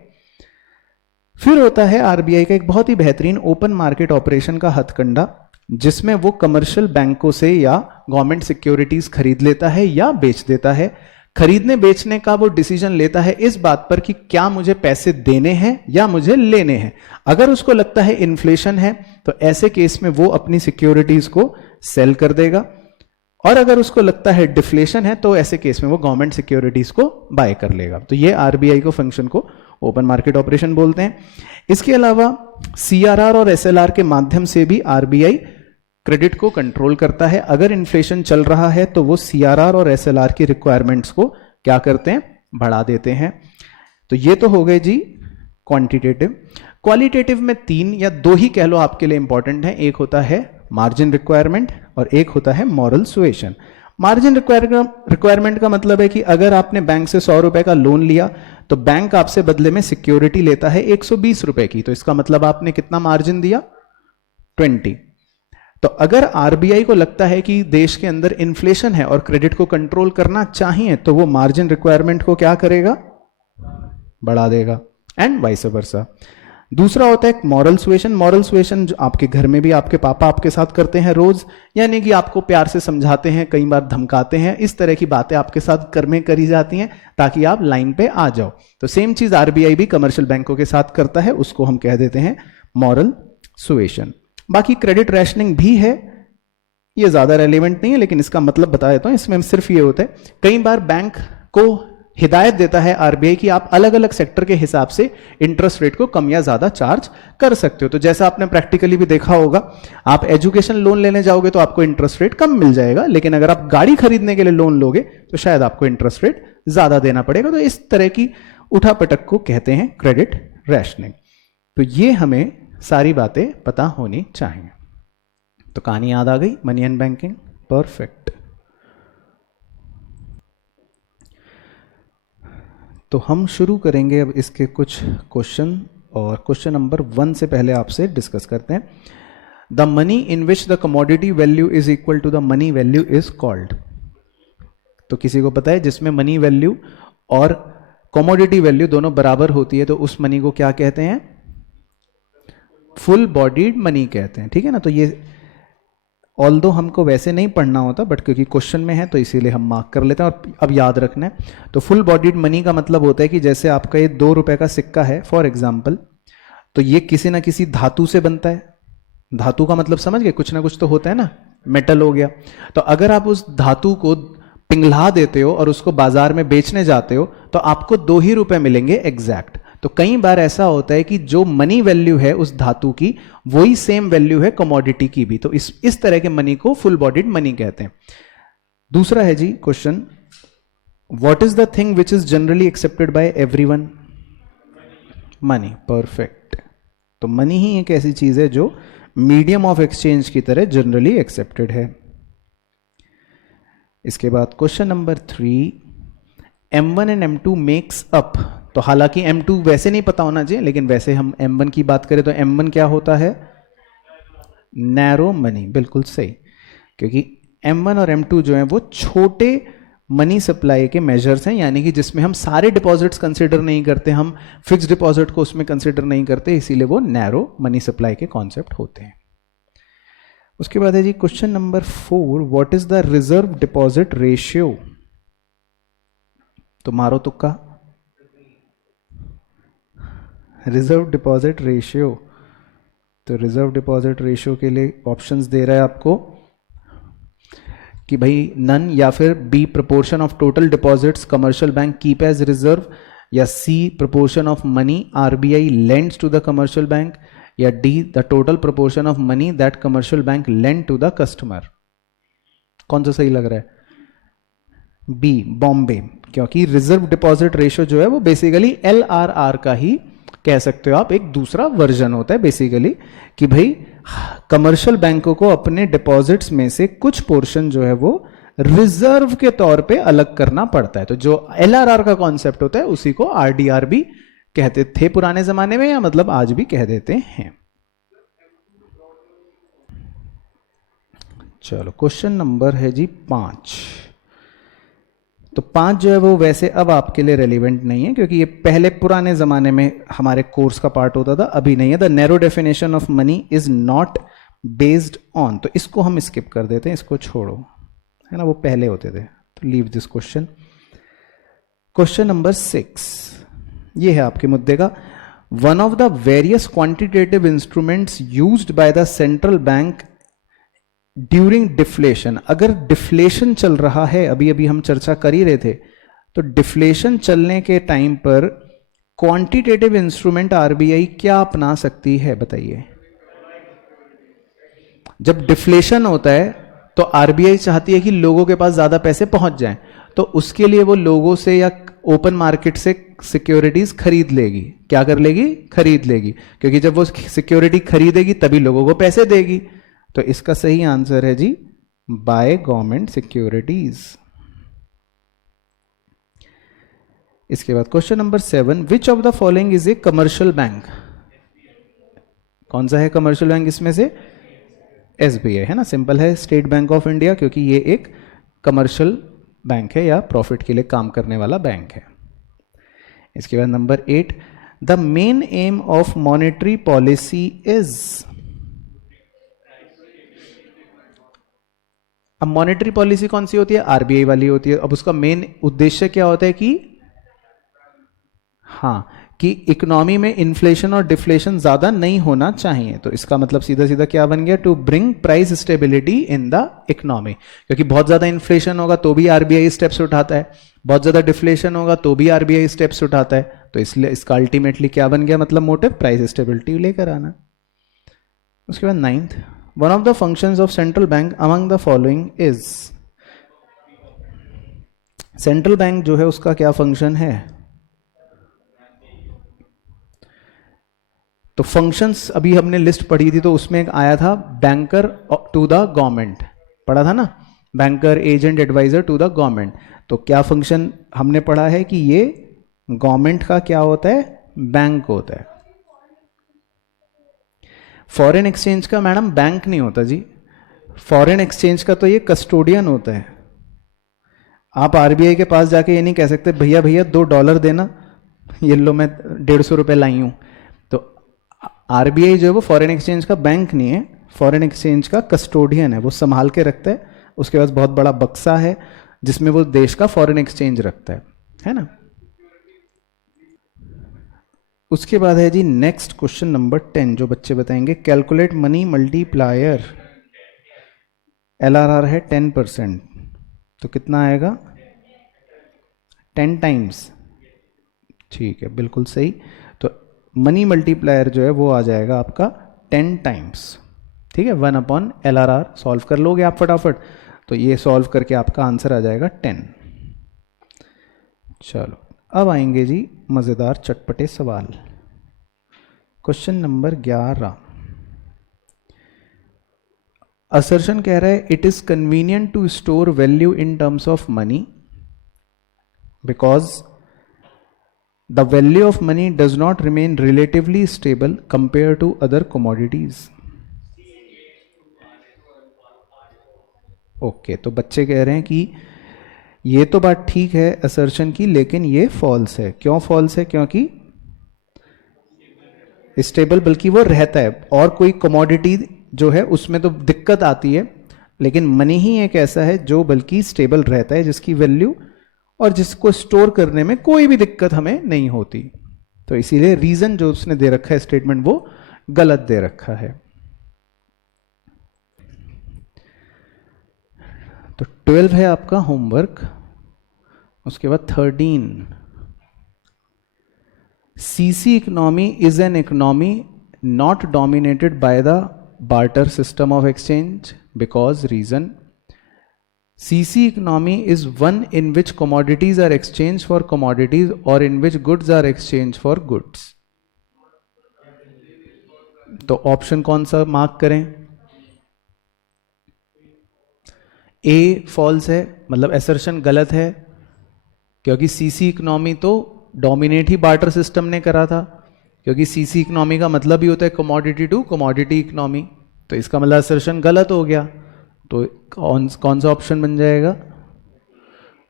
फिर होता है आरबीआई का एक बहुत ही बेहतरीन ओपन मार्केट ऑपरेशन का हथकंडा, जिसमें वो कमर्शियल बैंकों से या गवर्नमेंट सिक्योरिटीज खरीद लेता है या बेच देता है। खरीदने बेचने का वो डिसीजन लेता है इस बात पर कि क्या मुझे पैसे देने हैं या मुझे लेने हैं। अगर उसको लगता है इन्फ्लेशन है तो ऐसे केस में वो अपनी सिक्योरिटीज को सेल कर देगा, और अगर उसको लगता है डिफ्लेशन है तो ऐसे केस में वो गवर्नमेंट सिक्योरिटीज को बाय कर लेगा। तो ये आरबीआई को फंक्शन को ओपन मार्केट ऑपरेशन बोलते हैं। इसके अलावा सीआरआर और एसएलआर के माध्यम से भी आरबीआई क्रेडिट को कंट्रोल करता है। अगर इन्फ्लेशन चल रहा है तो वो सीआरआर और एसएलआर की रिक्वायरमेंट्स को क्या करते हैं, बढ़ा देते हैं। तो ये तो हो गए जी क्वांटिटेटिव। क्वालिटेटिव में 3 या 2 ही कह लो आपके लिए इंपॉर्टेंट है। एक होता है मार्जिन रिक्वायरमेंट और एक होता है मॉरल सुएशन। मार्जिन रिक्वायरमेंट का मतलब है कि अगर आपने बैंक से 100 रुपए का लोन लिया तो बैंक आपसे बदले में सिक्योरिटी लेता है 120 रुपए की, तो इसका मतलब आपने कितना मार्जिन दिया, 20। तो अगर आरबीआई को लगता है कि देश के अंदर इन्फ्लेशन है और क्रेडिट को कंट्रोल करना चाहिए तो वो मार्जिन रिक्वायरमेंट को क्या करेगा, बढ़ा देगा, एंड वाइस वर्सा। दूसरा होता है मॉरल सुएशन। मॉरल सुएशन जो आपके घर में भी आपके पापा आपके साथ करते हैं रोज, यानी कि आपको प्यार से समझाते हैं, कई बार धमकाते हैं, इस तरह की बातें आपके साथ घर में करी जाती हैं ताकि आप लाइन पे आ जाओ। तो सेम चीज आरबीआई भी कमर्शियल बैंकों के साथ करता है, उसको हम कह देते हैं मॉरल सुएशन। बाकी क्रेडिट रैशनिंग भी है, ये ज्यादा रेलिवेंट नहीं है लेकिन इसका मतलब बता देता हूं। इसमें सिर्फ ये होता है, कई बार बैंक को हिदायत देता है आरबीआई कि आप अलग अलग सेक्टर के हिसाब से इंटरेस्ट रेट को कम या ज्यादा चार्ज कर सकते हो। तो जैसा आपने प्रैक्टिकली भी देखा होगा, आप एजुकेशन लोन लेने जाओगे तो आपको इंटरेस्ट रेट कम मिल जाएगा, लेकिन अगर आप गाड़ी खरीदने के लिए लोन लोगे तो शायद आपको इंटरेस्ट रेट ज्यादा देना पड़ेगा। तो इस तरह की उठापटक को कहते हैं क्रेडिट रैशनिंग। तो ये हमें सारी बातें पता होनी चाहिए। तो कहानी याद आ गई, मनी एंड बैंकिंग, परफेक्ट। तो हम शुरू करेंगे अब इसके कुछ क्वेश्चन, और क्वेश्चन नंबर 1 से पहले आपसे डिस्कस करते हैं। The money in which the commodity value is equal to the money value is called. तो किसी को पता है जिसमें मनी वैल्यू और कमोडिटी वैल्यू दोनों बराबर होती है तो उस मनी को क्या कहते हैं, फुल बॉडीड मनी कहते हैं, ठीक है ना। तो ये ऑल्दो हमको वैसे नहीं पढ़ना होता, बट क्योंकि क्वेश्चन में है तो इसीलिए हम मार्क कर लेते हैं और अब याद रखना है। तो फुल बॉडीड मनी का मतलब होता है कि जैसे आपका ये 2 रुपए का सिक्का है फॉर एग्जाम्पल, तो ये किसी ना किसी धातु से बनता है। धातु का मतलब समझ गए, कुछ ना कुछ तो होता है ना, मेटल हो गया। तो अगर आप उस धातु को पिघला देते हो और उसको बाजार में बेचने जाते हो तो आपको 2 ही रुपए मिलेंगे एग्जैक्ट। तो कई बार ऐसा होता है कि जो मनी वैल्यू है उस धातु की वही सेम वैल्यू है कमोडिटी की भी। तो इस तरह के मनी को फुल बॉडीड मनी कहते हैं। दूसरा है जी question, what is the thing which is generally accepted by everyone, money, perfect. तो मनी ही एक ऐसी चीज है जो मीडियम ऑफ एक्सचेंज की तरह जनरली एक्सेप्टेड है। इसके बाद question number 3, M1 and M2 makes up. तो हालांकि M2 वैसे नहीं पता होना चाहिए, लेकिन वैसे हम M1 की बात करें तो M1 क्या होता है, नैरो मनी, बिल्कुल सही। क्योंकि M1 और M2 जो है वो छोटे मनी सप्लाई के मेजर्स हैं, यानी कि जिसमें हम सारे डिपॉजिट्स कंसिडर नहीं करते, हम फिक्स डिपॉजिट को उसमें कंसिडर नहीं करते, इसीलिए वो नैरो मनी सप्लाई के कॉन्सेप्ट होते हैं। उसके बाद है जी question number 4, what is the reserve deposit ratio. तो मारो तुक्का, रिजर्व डिपॉजिट रेशियो। तो रिजर्व डिपॉजिट रेशियो के लिए ऑप्शंस दे रहा है आपको कि भाई नन, या फिर B proportion of total deposits commercial bank keep as reserve, या C proportion of money RBI lends to the commercial bank, या D the total proportion of money that commercial bank lend to the customer. कौन सा सही लग रहा है, B Bombay, क्योंकि reserve deposit ratio जो है वो बेसिकली एलआरआर का ही कह सकते हो आप, एक दूसरा वर्जन होता है बेसिकली, कि भाई कमर्शियल बैंकों को अपने डिपॉजिट्स में से कुछ पोर्शन जो है वो रिजर्व के तौर पे अलग करना पड़ता है। तो जो एलआरआर का कॉन्सेप्ट होता है उसी को आरडीआर भी कहते थे पुराने जमाने में, या मतलब आज भी कह देते हैं। चलो क्वेश्चन नंबर है जी 5। तो 5 जो है वो वैसे अब आपके लिए रेलिवेंट नहीं है, क्योंकि ये पहले पुराने जमाने में हमारे कोर्स का पार्ट होता था, अभी नहीं है। The narrow definition of money is not based on, तो इसको हम स्किप कर देते हैं, इसको छोड़ो, है ना, वो पहले होते थे। तो leave this question. Question number 6, ये है आपके मुद्दे का। One of the various quantitative instruments used by the central bank during deflation. अगर डिफ्लेशन चल रहा है, अभी अभी हम चर्चा कर ही रहे थे, तो डिफ्लेशन चलने के टाइम पर क्वांटिटेटिव इंस्ट्रूमेंट आरबीआई क्या अपना सकती है, बताइए। जब डिफ्लेशन होता है तो आरबीआई चाहती है कि लोगों के पास ज्यादा पैसे पहुंच जाएं, तो उसके लिए वो लोगों से या ओपन मार्केट से सिक्योरिटीज खरीद लेगी। क्या कर लेगी? खरीद लेगी, क्योंकि जब वो सिक्योरिटी खरीदेगी तभी लोगों को पैसे देगी। तो इसका सही आंसर है जी बाय गवर्नमेंट सिक्योरिटीज। इसके बाद question number 7, which of the following is a commercial bank. कौन सा है कमर्शियल बैंक इसमें से? एसबीआई है ना, सिंपल है, स्टेट बैंक ऑफ इंडिया, क्योंकि ये एक कमर्शियल बैंक है या प्रॉफिट के लिए काम करने वाला बैंक है। इसके बाद number 8, the main M of monetary policy is. अब मॉनेटरी पॉलिसी कौन सी होती है? आरबीआई वाली होती है। अब उसका मेन उद्देश्य क्या होता है कि हाँ, कि इकोनॉमी में इन्फ्लेशन और डिफ्लेशन ज्यादा नहीं होना चाहिए। तो इसका मतलब सीधा सीधा क्या बन गया? To bring price stability in the economy. क्योंकि बहुत ज्यादा इन्फ्लेशन होगा तो भी आरबीआई स्टेप्स उठाता है, बहुत ज्यादा डिफ्लेशन होगा तो भी आरबीआई स्टेप्स उठाता है। तो इसलिए इसका अल्टीमेटली क्या बन गया मतलब मोटिव? प्राइस स्टेबिलिटी लेकर आना। उसके बाद 9th, one of the functions of central bank among the following is. Central bank जो है उसका क्या फंक्शन है? तो फंक्शंस अभी हमने लिस्ट पढ़ी थी, तो उसमें एक आया था बैंकर टू द गवर्नमेंट, पढ़ा था ना, banker agent adviser to the government. तो क्या फंक्शन हमने पढ़ा है कि ये गवर्नमेंट का क्या होता है? बैंक होता है। फॉरेन एक्सचेंज का मैडम बैंक नहीं होता जी, फॉरेन एक्सचेंज का तो ये कस्टोडियन होता है। आप आरबीआई के पास जाके ये नहीं कह सकते भैया भैया $2 देना, ये लो मैं 150 रुपये लाई हूं। तो आरबीआई जो है वो फॉरेन एक्सचेंज का बैंक नहीं है, फॉरेन एक्सचेंज का कस्टोडियन है, वो संभाल के रखता है। उसके पास बहुत बड़ा बक्सा है जिसमें वो देश का फॉरेन एक्सचेंज रखता है ना। उसके बाद है जी नेक्स्ट क्वेश्चन नंबर 10, जो बच्चे बताएंगे, कैलकुलेट मनी मल्टीप्लायर। एलआरआर है 10%, तो कितना आएगा? 10 टाइम्स। ठीक है, बिल्कुल सही। तो मनी मल्टीप्लायर जो है वो आ जाएगा आपका 10 टाइम्स। ठीक है, 1/LRR सॉल्व कर लोगे आप फटाफट, तो ये सॉल्व करके आपका आंसर आ जाएगा 10। चलो अब आएंगे जी मज़ेदार चटपटे सवाल। क्वेश्चन नंबर 11, असर्शन कह रहा है it is convenient to store value in terms of money because the value of money does not remain relatively stable compare to other commodities. Okay, तो बच्चे कह रहे हैं कि ये तो बात ठीक है असर्शन की, लेकिन ये फॉल्स है। क्यों फॉल्स है? क्योंकि स्टेबल बल्कि वो रहता है, और कोई कमोडिटी जो है उसमें तो दिक्कत आती है, लेकिन मनी ही एक ऐसा है जो बल्कि स्टेबल रहता है, जिसकी वैल्यू और जिसको स्टोर करने में कोई भी दिक्कत हमें नहीं होती। तो इसीलिए रीजन जो उसने दे रखा है स्टेटमेंट वो गलत दे रखा है। तो 12 है आपका होमवर्क। उसके बाद 13, CC economy is an economy not dominated by the barter system of exchange because reason CC economy is one in which commodities are exchanged for commodities or in which goods are exchanged for goods. तो option कौन सा mark करें? ए false है, मतलब assertion गलत है, क्योंकि CC economy तो डोमिनेट ही बार्टर सिस्टम ने करा था, क्योंकि सीसी इकोनॉमी का मतलब ही होता है कमोडिटी टू कमोडिटी इकोनॉमी। तो इसका मतलब एसर्शन गलत हो गया। तो कौन सा ऑप्शन बन जाएगा?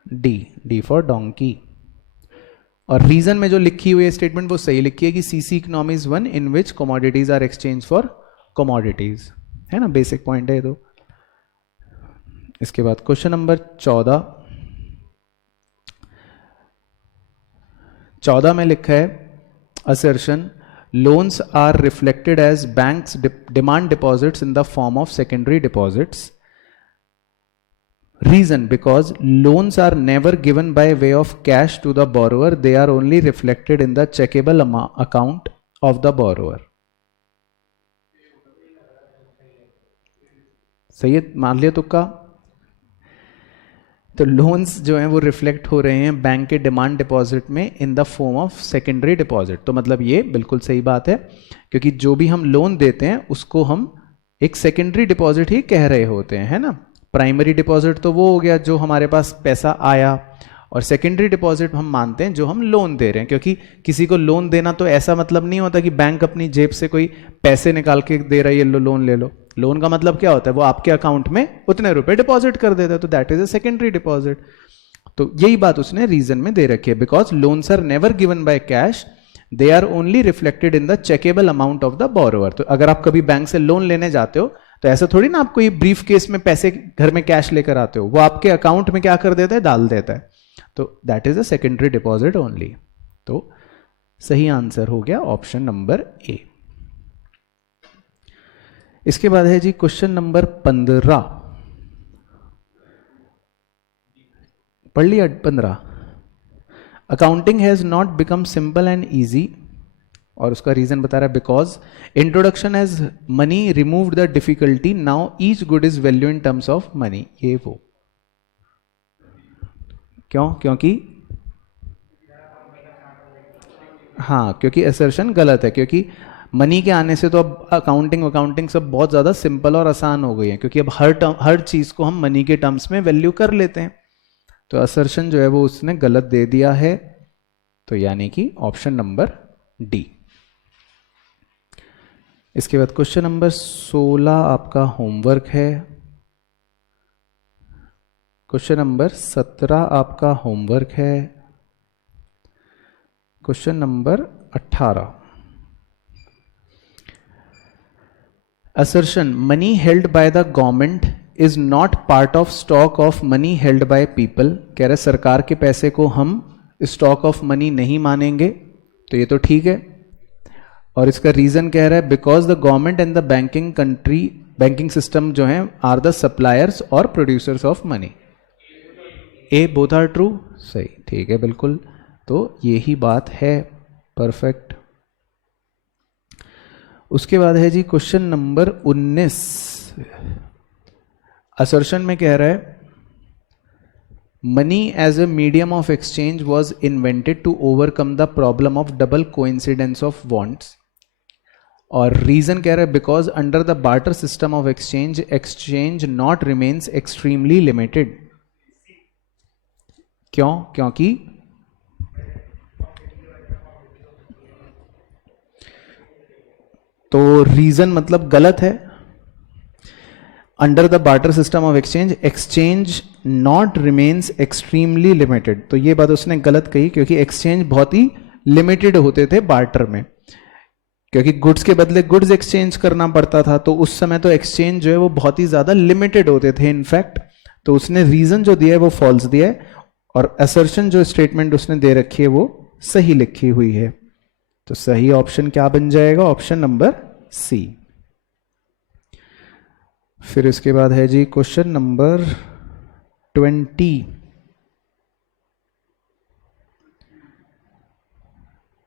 D for donkey. और रीजन में जो लिखी हुई है स्टेटमेंट वो सही लिखी है कि CC economy is one in which commodities are exchange for commodities, है ना, बेसिक पॉइंट है। तो इसके बाद क्वेश्चन नंबर 14, 14 में लिखा है assertion loans are reflected as banks demand deposits in the form of secondary deposits. Reason, because loans are never given by way of cash to the borrower, they are only reflected in the checkable account of the borrower. सही है, मान लिया तुक्का। तो loans जो हैं वो reflect हो रहे हैं बैंक के डिमांड डिपॉजिट में in the form of secondary deposit. तो मतलब ये बिल्कुल सही बात है, क्योंकि जो भी हम लोन देते हैं उसको हम एक सेकेंडरी डिपॉजिट ही कह रहे होते हैं, है ना। प्राइमरी डिपॉजिट तो वो हो गया जो हमारे पास पैसा आया, और सेकेंडरी डिपॉजिट हम मानते हैं जो हम लोन दे रहे हैं, क्योंकि किसी को लोन देना तो ऐसा मतलब नहीं होता कि बैंक अपनी जेब से कोई पैसे निकाल के दे रहा है, ये लो लोन ले लो। लोन का मतलब क्या होता है, वो आपके अकाउंट में उतने रुपए डिपॉजिट कर देता है, तो that is a secondary deposit. तो यही बात उसने रीजन में दे रखी है, because loans are never given by cash, they are only reflected in the chequeable amount of the borrower. तो अगर आप कभी बैंक से लोन लेने जाते हो तो ऐसा थोड़ी ना आपको ये ब्रीफ केस में पैसे घर में कैश लेकर आते हो, वो आपके अकाउंट में क्या कर देता है, डाल देता है। तो that is a secondary deposit only. तो सही आंसर हो गया ऑप्शन नंबर ए। इसके बाद है जी क्वेश्चन नंबर 15। पढ़ लिया 15। Accounting has not become simple and easy, और उसका रीजन बता रहा है because introduction has money removed the difficulty, now each good is value in terms of money. ये वो क्यों, क्योंकि हाँ, क्योंकि असर्शन गलत है, क्योंकि मनी के आने से तो अब अकाउंटिंग सब बहुत ज़्यादा सिंपल और आसान हो गई है, क्योंकि अब हर चीज़ को हम मनी के टर्म्स में वैल्यू कर लेते हैं। तो असर्शन जो है वो उसने गलत दे दिया है, तो यानी कि ऑप्शन नंबर डी। इसके बाद क्वेश्चन नंबर 16 आपका होमवर्क है। क्वेश्चन नंबर 17 आपका होमवर्क है। Question number 18। assertion money held by the government is not part of stock of money held by people। कह रहे सरकार के पैसे को हम स्टॉक ऑफ मनी नहीं मानेंगे, तो ये तो ठीक है। और इसका रीजन कह रहा है because the government and the banking system जो है आर द सप्लायर्स और producers of money. A both are true, सही, ठीक है बिल्कुल। तो यही बात है, परफेक्ट। उसके बाद है जी क्वेश्चन नंबर 19। असर्शन में कह रहा है money as a medium of exchange was invented to overcome the problem of double coincidence of wants, और रीजन कह रहा है because under the barter system of exchange not remains extremely limited. क्यों, क्योंकि तो रीजन मतलब गलत है। Under the barter system of exchange not remains extremely limited, तो ये बात उसने गलत कही, क्योंकि एक्सचेंज बहुत ही लिमिटेड होते थे बार्टर में, क्योंकि गुड्स के बदले गुड्स एक्सचेंज करना पड़ता था। तो उस समय तो एक्सचेंज जो है वो बहुत ही ज्यादा लिमिटेड होते थे इनफैक्ट। तो उसने रीजन जो दिया है वो फॉल्स दिया है, और असर्शन जो स्टेटमेंट उसने दे रखी है वो सही लिखी हुई है। तो सही ऑप्शन क्या बन जाएगा, ऑप्शन नंबर सी। फिर इसके बाद है जी question number 20।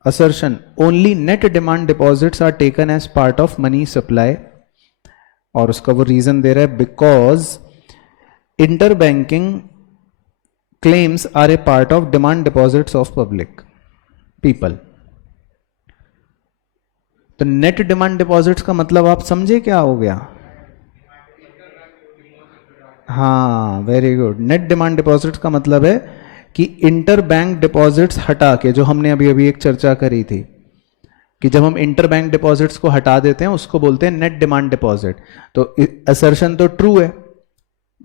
Assertion only net demand deposits are taken as part of money supply, और उसका वो रीजन दे रहा है because inter banking claims are a part of demand deposits of public people. तो नेट डिमांड डिपॉजिट्स का मतलब आप समझे क्या हो गया? हाँ, very good. Net demand deposits का मतलब है कि इंटर बैंक डिपॉजिट्स हटा के, जो हमने अभी अभी एक चर्चा करी थी कि जब हम इंटर बैंक डिपॉजिट्स को हटा देते हैं उसको बोलते हैं नेट डिमांड डिपॉजिट। तो असर्शन तो ट्रू है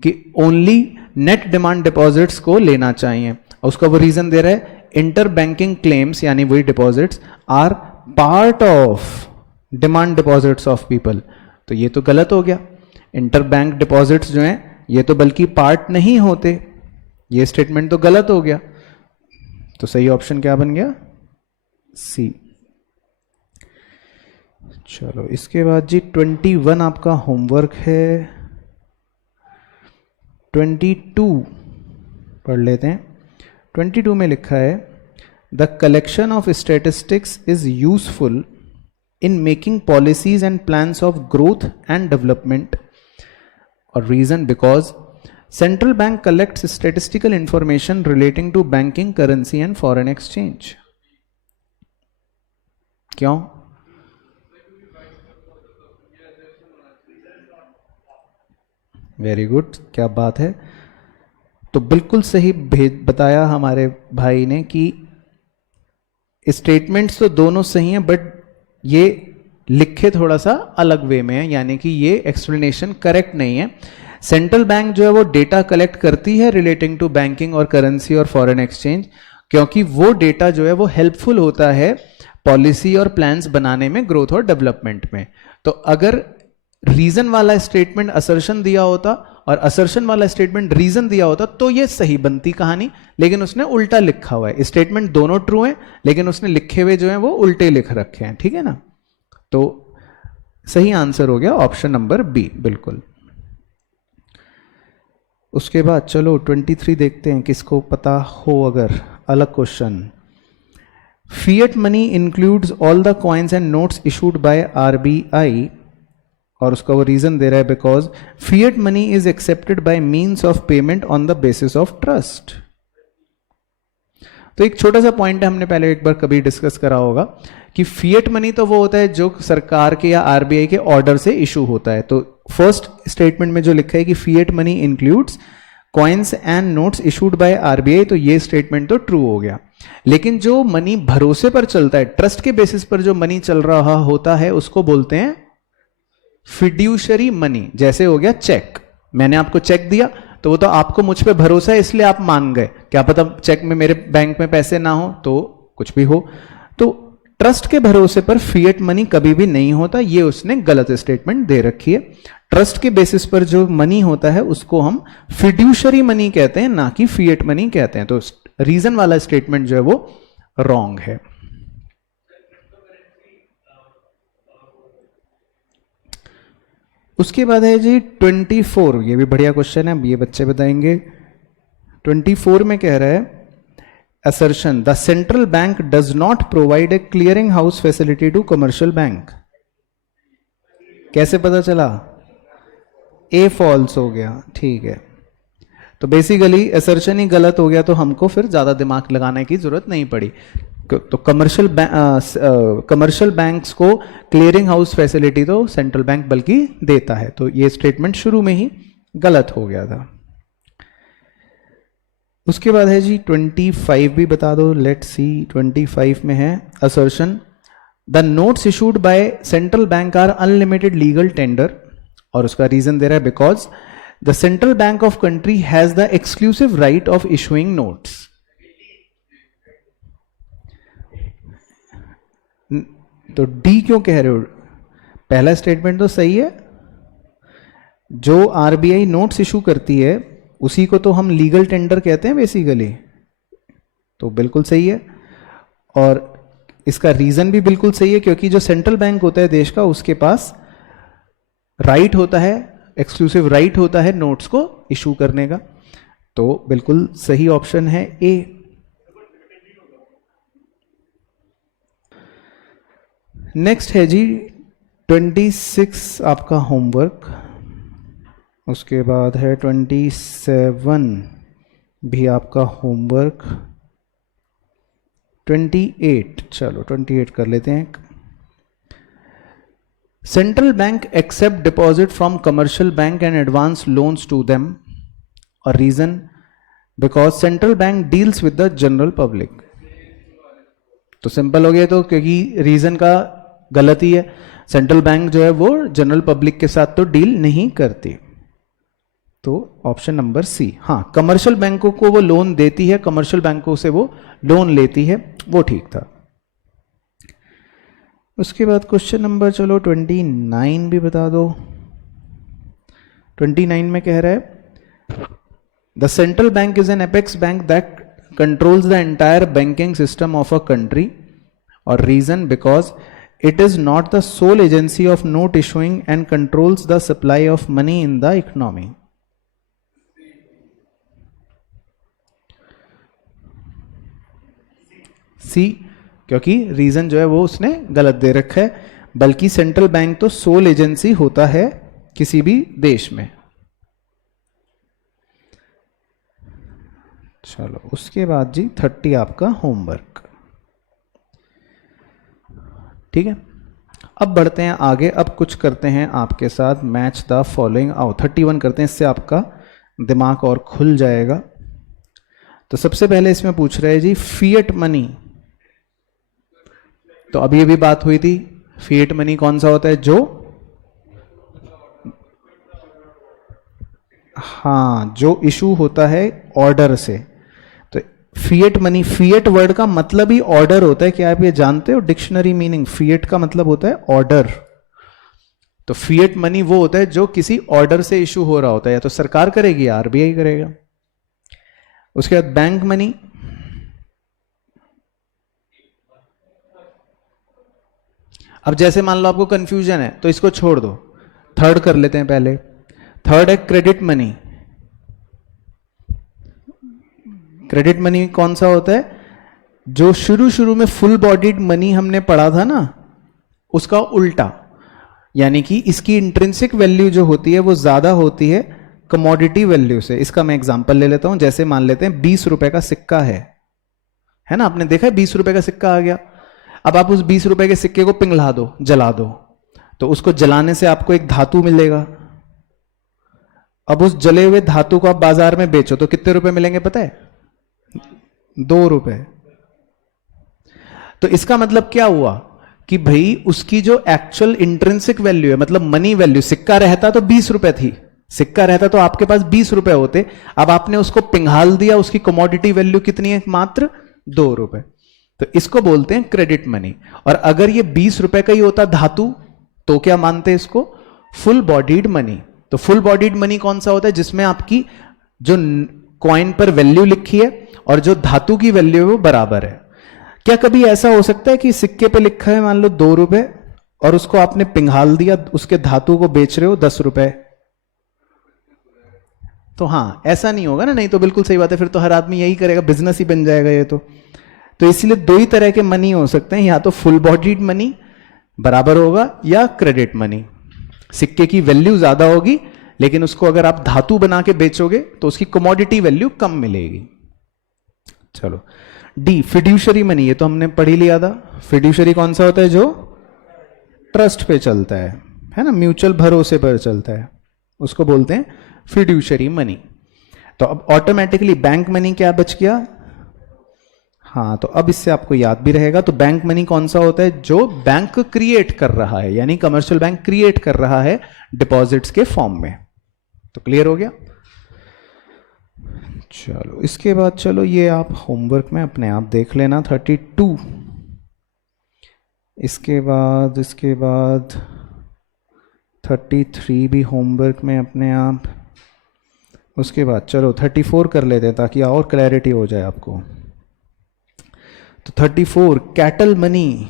कि ओनली नेट डिमांड डिपॉजिट्स को लेना चाहिए, और उसका वो रीजन दे रहा है इंटर बैंकिंग क्लेम्स यानी वही deposits are part of demand deposits of people. तो ये तो गलत हो गया, इंटर बैंक डिपॉजिट्स जो हैं ये तो बल्कि पार्ट नहीं होते, ये स्टेटमेंट तो गलत हो गया। तो सही ऑप्शन क्या बन गया? सी। चलो इसके बाद जी 21 आपका होमवर्क है। 22 पढ़ लेते हैं। 22 में लिखा है the collection of statistics is useful in making policies and plans of growth and development, or reason because central bank collects statistical information relating to banking, currency and foreign exchange. क्यों? Very good, क्या बात है। तो बिल्कुल सही बताया हमारे भाई ने कि स्टेटमेंट्स तो दोनों सही हैं, बट ये लिखे थोड़ा सा अलग वे में है, यानी कि ये एक्सप्लेनेशन करेक्ट नहीं है। सेंट्रल बैंक जो है वो डेटा कलेक्ट करती है रिलेटिंग टू बैंकिंग और करेंसी और फॉरेन एक्सचेंज, क्योंकि वो डेटा जो है वो हेल्पफुल होता है पॉलिसी और प्लान्स बनाने में, ग्रोथ और डेवलपमेंट में। तो अगर रीजन वाला स्टेटमेंट असर्शन दिया होता और असर्शन वाला स्टेटमेंट रीजन दिया होता तो ये सही बनती कहानी, लेकिन उसने उल्टा लिखा हुआ है। स्टेटमेंट दोनों ट्रू हैं, लेकिन उसने लिखे हुए जो हैं वो उल्टे लिख रखे हैं, ठीक है ना। तो सही आंसर हो गया ऑप्शन नंबर बी, बिल्कुल। उसके बाद चलो 23 देखते हैं, किसको पता हो अगर। अलग question, fiat money includes all the coins and notes issued by RBI, और उसका वो रीजन दे रहा है because fiat money is accepted by means of payment on the basis of trust. तो एक छोटा सा पॉइंट है, हमने पहले एक बार कभी डिस्कस करा होगा कि फिएट मनी तो वो होता है जो सरकार के या आरबीआई के ऑर्डर से इशू होता है। तो फर्स्ट स्टेटमेंट में जो लिखा है कि fiat money includes coins and notes issued by RBI, तो ये स्टेटमेंट तो ट्रू हो गया। लेकिन जो मनी भरोसे पर चलता है, ट्रस्ट के बेसिस पर जो मनी चल रहा होता है, उसको बोलते हैं फिड्यूशरी मनी। जैसे हो गया चेक, मैंने आपको चेक दिया तो वो तो आपको मुझ पे भरोसा है इसलिए आप मान गए, क्या पता चेक में मेरे बैंक में पैसे ना हो, तो कुछ भी हो। तो ट्रस्ट के भरोसे पर फिएट मनी कभी भी नहीं होता, ये उसने गलत स्टेटमेंट दे रखी है। ट्रस्ट के बेसिस पर जो मनी होता है उसको हम फिड्यूशरी मनी कहते हैं, ना कि फिएट मनी कहते हैं। तो रीजन वाला स्टेटमेंट जो है वो रॉन्ग है। उसके बाद है जी 24, ये भी बढ़िया क्वेश्चन है, ये बच्चे बताएंगे। 24 में कह रहा है assertion the central bank does not provide a clearing house facility to commercial bank। कैसे पता चला? ए फॉल्स हो गया, ठीक है। तो बेसिकली असर्शन ही गलत हो गया, तो हमको फिर ज्यादा दिमाग लगाने की जरूरत नहीं पड़ी। तो कमर्शियल बैंक्स को क्लियरिंग हाउस फैसिलिटी तो सेंट्रल बैंक बल्कि देता है, तो ये स्टेटमेंट शुरू में ही गलत हो गया था। उसके बाद है जी 25 भी बता दो, लेट्स सी। 25 में है assertion the notes issued by central bank are unlimited legal tender, और उसका रीजन दे रहा है because the central bank of country has the exclusive right of issuing notes. तो डी क्यों कह रहे हो? पहला स्टेटमेंट तो सही है, जो आरबीआई नोट्स इशू करती है उसी को तो हम लीगल टेंडर कहते हैं बेसिकली, तो बिल्कुल सही है। और इसका रीजन भी बिल्कुल सही है, क्योंकि जो सेंट्रल बैंक होता है देश का, उसके पास राइट होता है, एक्सक्लूसिव राइट होता है नोट्स को इशू करने का। तो बिल्कुल सही ऑप्शन है ए। नेक्स्ट है जी 26 आपका होमवर्क। उसके बाद है 27 भी आपका होमवर्क। 28, चलो 28 कर लेते हैं। Central bank accept deposit from commercial bank and advance loans to them, और reason because central bank deals with the general public. तो सिंपल हो गया, तो क्योंकि रीजन का गलत ही है, सेंट्रल बैंक जो है वो जनरल पब्लिक के साथ तो डील नहीं करती। तो ऑप्शन नंबर सी, हाँ कमर्शियल बैंकों को वो लोन देती है, कमर्शियल बैंकों से वो लोन लेती है, वो ठीक था। उसके बाद क्वेश्चन नंबर चलो 29 भी बता दो। 29 में कह रहा है the central bank is an apex bank that controls the entire banking system of a country, और reason because it is not the sole agency of note issuing and controls the supply of money in the economy. सी, क्योंकि reason जो है वो उसने गलत दे रखा है, बल्कि सेंट्रल बैंक तो सोल एजेंसी होता है किसी भी देश में। चलो उसके बाद जी 30 आपका होमवर्क, ठीक है। अब बढ़ते हैं आगे, अब कुछ करते हैं आपके साथ मैच द फॉलोइंग। आओ 31 करते हैं, इससे आपका दिमाग और खुल जाएगा। तो सबसे पहले इसमें पूछ रहे हैं जी फिएट मनी। तो अभी अभी बात हुई थी, फिएट मनी कौन सा होता है? जो, हाँ, जो इशू होता है ऑर्डर से। तो फिएट मनी, फिएट वर्ड का मतलब ही ऑर्डर होता है। क्या आप ये जानते हो? डिक्शनरी मीनिंग फिएट का मतलब होता है ऑर्डर। तो फिएट मनी वो होता है जो किसी ऑर्डर से इशू हो रहा होता है, या तो सरकार करेगी या आरबीआई करेगा। उसके बाद बैंक मनी, अब जैसे मान लो आपको कंफ्यूजन है तो इसको छोड़ दो, थर्ड कर लेते हैं पहले। थर्ड है क्रेडिट मनी। क्रेडिट मनी कौन सा होता है? जो शुरू शुरू में फुल बॉडीड मनी हमने पढ़ा था ना, उसका उल्टा, यानी कि इसकी इंट्रिंसिक वैल्यू जो होती है वो ज्यादा होती है कमोडिटी वैल्यू से। इसका मैं एग्जांपल ले लेता हूं, जैसे मान लेते हैं 20 रुपए का सिक्का है ना, आपने देखा है 20 रुपए का सिक्का आ गया। अब आप उस 20 रुपए के सिक्के को पिघला दो, जला दो, तो उसको जलाने से आपको एक धातु मिलेगा। अब उस जले हुए धातु को आप बाजार में बेचो तो कितने रुपए मिलेंगे पता है? 2 रुपए। तो इसका मतलब क्या हुआ कि भाई उसकी जो एक्चुअल इंट्रिंसिक वैल्यू है, मतलब मनी वैल्यू, सिक्का रहता तो 20 रुपए थी, सिक्का रहता तो आपके पास 20 रुपए होते। अब आपने उसको पिघाल दिया, उसकी कमोडिटी वैल्यू कितनी है? मात्र 2 रुपए। तो इसको बोलते हैं क्रेडिट मनी। और अगर ये 20 रुपए का ही होता धातु तो क्या मानते हैं इसको? Full bodied money. तो फुल बॉडीड मनी कौन सा होता है? जिसमें आपकी जो कॉइन पर वैल्यू लिखी है और जो धातु की वैल्यू है वो बराबर है। क्या कभी ऐसा हो सकता है कि सिक्के पे लिखा है मान लो 2 रुपए और उसको आपने पिघाल दिया, उसके धातु को बेच रहे हो 10 रुपए? तो हाँ, ऐसा नहीं होगा ना। नहीं तो बिल्कुल सही बात है, फिर तो हर आदमी यही करेगा, बिजनेस ही बन जाएगा ये तो इसीलिए 2 ही तरह के मनी हो सकते हैं, या तो फुल बॉडीड मनी बराबर होगा या क्रेडिट मनी। सिक्के की वैल्यू ज्यादा होगी लेकिन उसको अगर आप धातु बना के बेचोगे तो उसकी कमोडिटी वैल्यू कम मिलेगी। चलो डी, फिड्यूशरी मनी। ये तो हमने पढ़ ही लिया था। फिड्यूशरी कौन सा होता है? जो ट्रस्ट पे चलता है ना, म्यूचुअल भरोसे पर चलता है, उसको बोलते हैं फिड्यूशरी मनी। तो अब ऑटोमेटिकली बैंक मनी क्या बच गया? हाँ, तो अब इससे आपको याद भी रहेगा। तो बैंक मनी कौन सा होता है? जो बैंक क्रिएट कर रहा है, यानी कमर्शियल बैंक क्रिएट कर रहा है डिपॉजिट्स के फॉर्म में। तो क्लियर हो गया? चलो इसके बाद, चलो ये आप होमवर्क में अपने आप देख लेना 32। इसके बाद 33 भी होमवर्क में अपने आप। उसके बाद चलो 34 कर लेते हैं ताकि और क्लैरिटी हो जाए आपको। तो 34 कैटल मनी।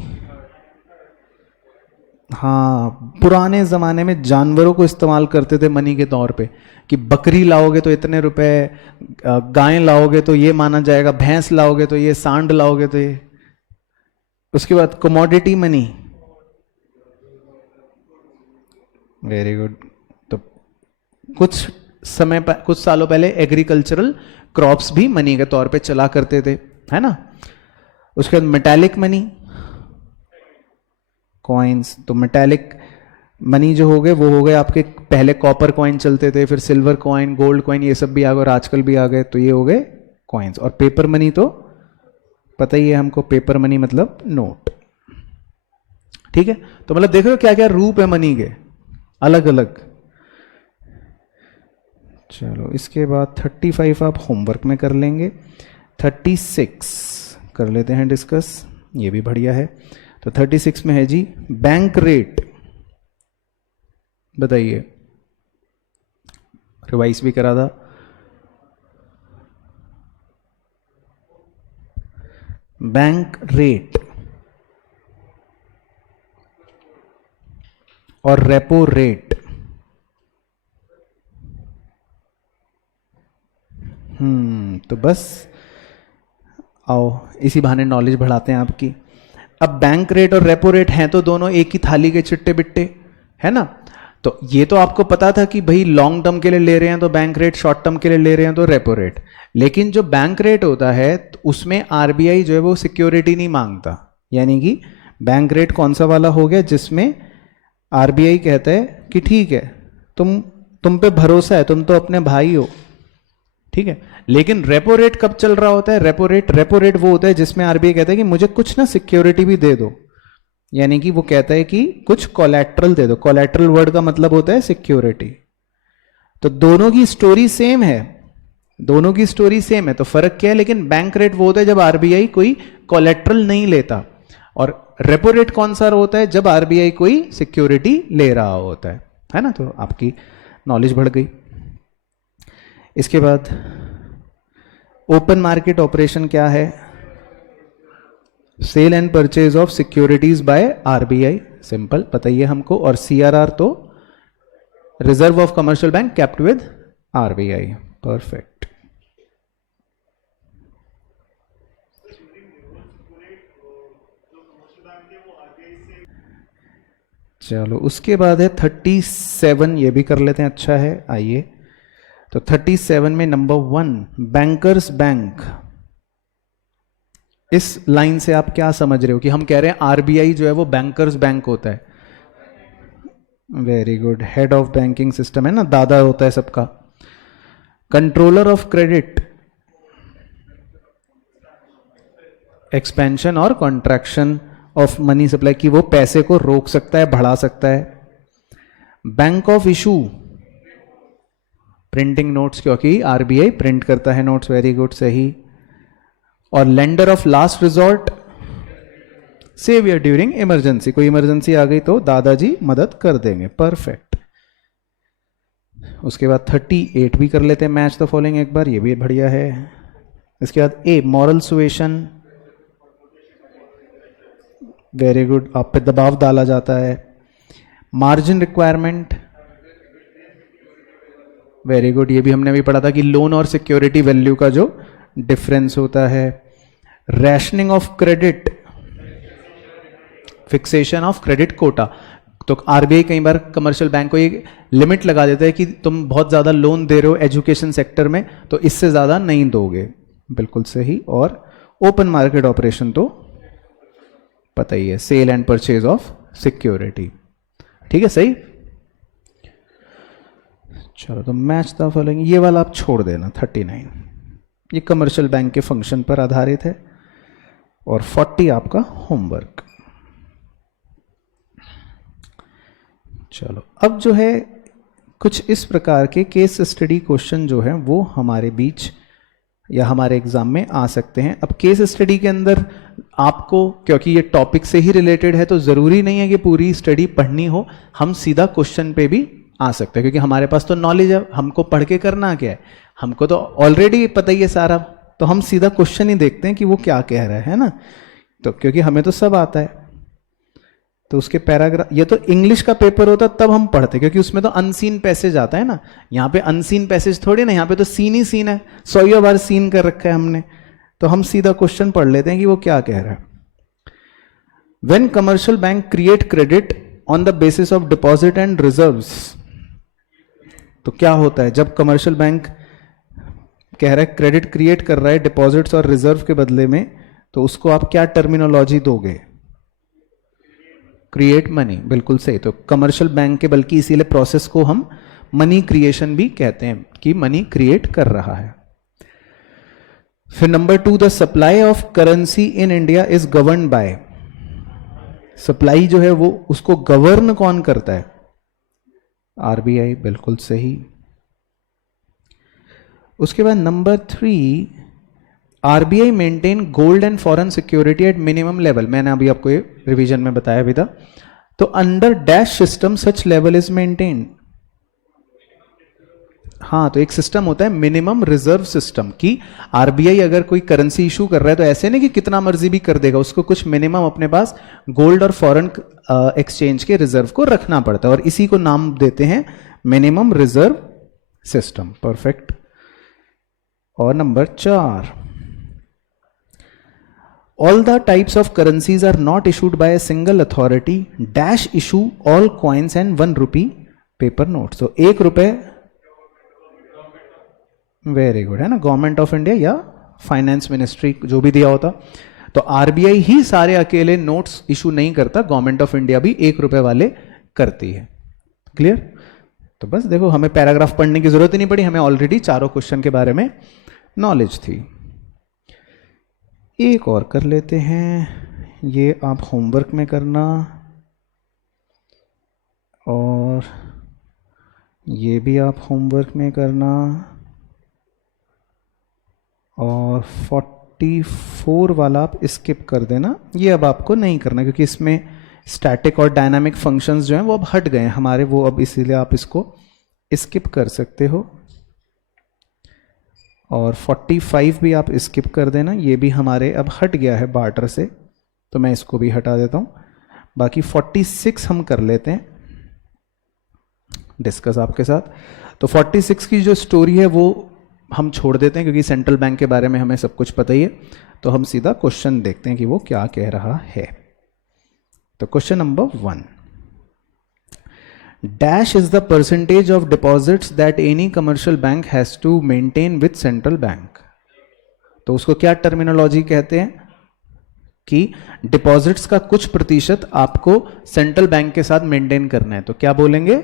हाँ, पुराने जमाने में जानवरों को इस्तेमाल करते थे मनी के तौर पे, कि बकरी लाओगे तो इतने रुपए, गाय लाओगे तो ये माना जाएगा, भैंस लाओगे तो ये, सांड लाओगे तो ये। उसके बाद कमोडिटी मनी। Very good. तो कुछ सालों पहले एग्रीकल्चरल क्रॉप्स भी मनी के तौर पे चला करते थे, है ना। उसके बाद मेटालिक मनी, कॉइन्स। तो मेटालिक मनी जो हो गए वो हो गए आपके, पहले कॉपर कॉइन चलते थे, फिर सिल्वर कॉइन, गोल्ड कॉइन, ये सब भी आ गए और आजकल भी आ गए। तो ये हो गए कॉइन्स। और पेपर मनी तो पता ही है हमको, पेपर मनी मतलब नोट। ठीक है, तो मतलब देख रहे हो क्या क्या रूप है मनी के, अलग अलग। चलो इसके बाद 35 आप होमवर्क में कर लेंगे। 36 कर लेते हैं डिस्कस, ये भी बढ़िया है। तो 36 में है जी बैंक रेट। बताइए, रिवाइज भी करा था। बैंक रेट और रेपो रेट। तो बस आओ इसी बहाने नॉलेज बढ़ाते हैं आपकी। अब बैंक रेट और रेपो रेट हैं तो दोनों एक ही थाली के चिट्टे बिट्टे, है ना। तो ये तो आपको पता था कि भाई लॉन्ग टर्म के लिए ले रहे हैं तो बैंक रेट, शॉर्ट टर्म के लिए ले रहे हैं तो रेपो रेट। लेकिन जो बैंक रेट होता है तो उसमें आरबीआई जो है वो सिक्योरिटी नहीं मांगता। यानी कि बैंक रेट कौन सा वाला हो गया जिसमें आरबीआई कहता है कि ठीक है तुम पे भरोसा है, तुम तो अपने भाई हो, ठीक है। लेकिन रेपो रेट कब चल रहा होता है? रेपो रेट वो होता है जिसमें आरबीआई कहता है कि मुझे कुछ ना सिक्योरिटी भी दे दो। यानी कि वो कहता है कि कुछ कोलैटरल दे दो। कोलैटरल वर्ड का मतलब होता है सिक्योरिटी। तो दोनों की स्टोरी सेम है, दोनों की स्टोरी सेम है। तो फर्क क्या है? लेकिन बैंक रेट वो होता है जब आरबीआई कोई कोलैटरल नहीं लेता, और रेपो रेट कौन सा होता है? जब आरबीआई कोई सिक्योरिटी ले रहा होता है ना। तो आपकी नॉलेज बढ़ गई। इसके बाद ओपन मार्केट ऑपरेशन क्या है? Sale and purchase of securities by RBI, simple पता ही है हमको। और सीआरआर तो reserve of commercial bank kept with RBI, perfect. चलो उसके बाद है 37, ये भी कर लेते हैं, अच्छा है। आइए तो 37 में नंबर 1 बैंकर्स बैंक। इस लाइन से आप क्या समझ रहे हो कि हम कह रहे हैं आरबीआई जो है वो बैंकर्स बैंक होता है? Very good, head of banking system है ना, दादा होता है सबका। कंट्रोलर ऑफ क्रेडिट, एक्सपेंशन और कॉन्ट्रैक्शन ऑफ मनी सप्लाई, कि वो पैसे को रोक सकता है, बढ़ा सकता है। Bank of issue, printing notes, क्योंकि आरबीआई प्रिंट करता है नोट्स, वेरी गुड, सही। और lender of last resort, saviour during emergency, कोई इमरजेंसी आ गई तो दादाजी मदद कर देंगे, परफेक्ट। उसके बाद 38 भी कर लेते हैं, मैच द फॉलोइंग एक बार, ये भी बढ़िया है। इसके बाद ए मॉरल सुएशन, वेरी गुड, आप पे दबाव डाला जाता है। मार्जिन रिक्वायरमेंट, वेरी गुड, ये भी हमने भी पढ़ा था कि लोन और सिक्योरिटी वैल्यू का जो डिफरेंस होता है। Rationing of credit, fixation of credit quota, तो आरबीआई कई बार कमर्शियल बैंक को एक लिमिट लगा देता है कि तुम बहुत ज्यादा लोन दे रहे हो एजुकेशन सेक्टर में तो इससे ज्यादा नहीं दोगे, बिल्कुल सही। और ओपन मार्केट ऑपरेशन तो पता ही है, sale and purchase of security, ठीक है, सही। चलो तो मैच द फॉलोइंग, ये वाला आप छोड़ देना 39, ये कमर्शियल बैंक के फंक्शन पर आधारित है। और 40 आपका होमवर्क। चलो अब जो है कुछ इस प्रकार के केस स्टडी क्वेश्चन जो है वो हमारे बीच या हमारे एग्जाम में आ सकते हैं। अब केस स्टडी के अंदर आपको, क्योंकि ये टॉपिक से ही रिलेटेड है तो जरूरी नहीं है कि पूरी स्टडी पढ़नी हो, हम सीधा क्वेश्चन पे भी आ सकते हैं, क्योंकि हमारे पास तो नॉलेज है, हमको पढ़ के करना क्या है, हमको तो ऑलरेडी पता ही है सारा, तो हम सीधा क्वेश्चन ही देखते हैं कि वो क्या कह रहा है ना। तो क्योंकि हमें तो सब आता है, तो उसके पैराग्राफ, ये तो इंग्लिश का पेपर होता तब हम पढ़ते, क्योंकि उसमें तो अनसीन पैसेज आता है ना। यहाँ पे अनसीन पैसेज थोड़ी ना, यहाँ पे तो सीन ही सीन है, 100 बार सीन कर रखा है हमने, तो हम सीधा क्वेश्चन पढ़ लेते हैं कि वो क्या कह रहा है। When commercial bank create credit on the basis of deposit and reserves, तो क्या होता है जब कमर्शियल बैंक कह रहा है क्रेडिट क्रिएट कर रहा है डिपॉजिट्स और रिजर्व के बदले में, तो उसको आप क्या टर्मिनोलॉजी दोगे? क्रिएट मनी, बिल्कुल सही। तो कमर्शियल बैंक के, बल्कि इसीलिए प्रोसेस को हम मनी क्रिएशन भी कहते हैं कि मनी क्रिएट कर रहा है। फिर number 2, the supply of currency in India is govern by, supply जो है वो उसको गवर्न कौन करता है? आरबीआई, बिल्कुल सही। उसके बाद number 3, RBI maintain gold and foreign security at minimum level, मैंने अभी आपको ये रिवीजन में बताया भी था। तो under dash system such level is maintained, हाँ, तो एक सिस्टम होता है मिनिमम रिजर्व सिस्टम की आरबीआई अगर कोई करेंसी इशू कर रहा है तो ऐसे नहीं कि कितना मर्जी भी कर देगा, उसको कुछ मिनिमम अपने पास गोल्ड और फॉरेन एक्सचेंज के रिजर्व को रखना पड़ता है और इसी को नाम देते हैं मिनिमम रिजर्व सिस्टम। परफेक्ट। और number 4, all the types of currencies are not issued by a single authority dash issue all coins and 1 rupee paper notes। तो 1 रुपए, वेरी गुड, है ना, गवर्नमेंट ऑफ इंडिया या फाइनेंस मिनिस्ट्री जो भी दिया होता। तो आरबीआई ही सारे अकेले नोट्स इशू नहीं करता, गवर्नमेंट ऑफ इंडिया भी 1 रुपए वाले करती है। क्लियर? तो बस देखो, हमें पैराग्राफ पढ़ने की जरूरत ही नहीं पड़ी, हमें ऑलरेडी चारों क्वेश्चन के बारे में नॉलेज थी। एक और कर लेते हैं, ये आप होमवर्क में करना, और ये भी आप होमवर्क में करना, और 44 वाला आप स्किप कर देना, ये अब आपको नहीं करना क्योंकि इसमें स्टैटिक और डायनामिक फंक्शंस जो हैं वो अब हट गए हैं हमारे, वो अब इसीलिए आप इसको स्किप कर सकते हो। और 45 भी आप स्किप कर देना, ये भी हमारे अब हट गया है बार्टर से, तो मैं इसको भी हटा देता हूँ। बाकी 46 हम कर लेते हैं डिस्कस आपके साथ। तो 46 की जो स्टोरी है वो हम छोड़ देते हैं क्योंकि सेंट्रल बैंक के बारे में हमें सब कुछ पता ही है, तो हम सीधा क्वेश्चन देखते हैं कि वो क्या कह रहा है। तो question number 1, dash is the percentage of deposits that any commercial bank has to maintain with central bank। तो उसको क्या टर्मिनोलॉजी कहते हैं कि डिपॉजिट्स का कुछ प्रतिशत आपको सेंट्रल बैंक के साथ मेंटेन करना है, तो क्या बोलेंगे?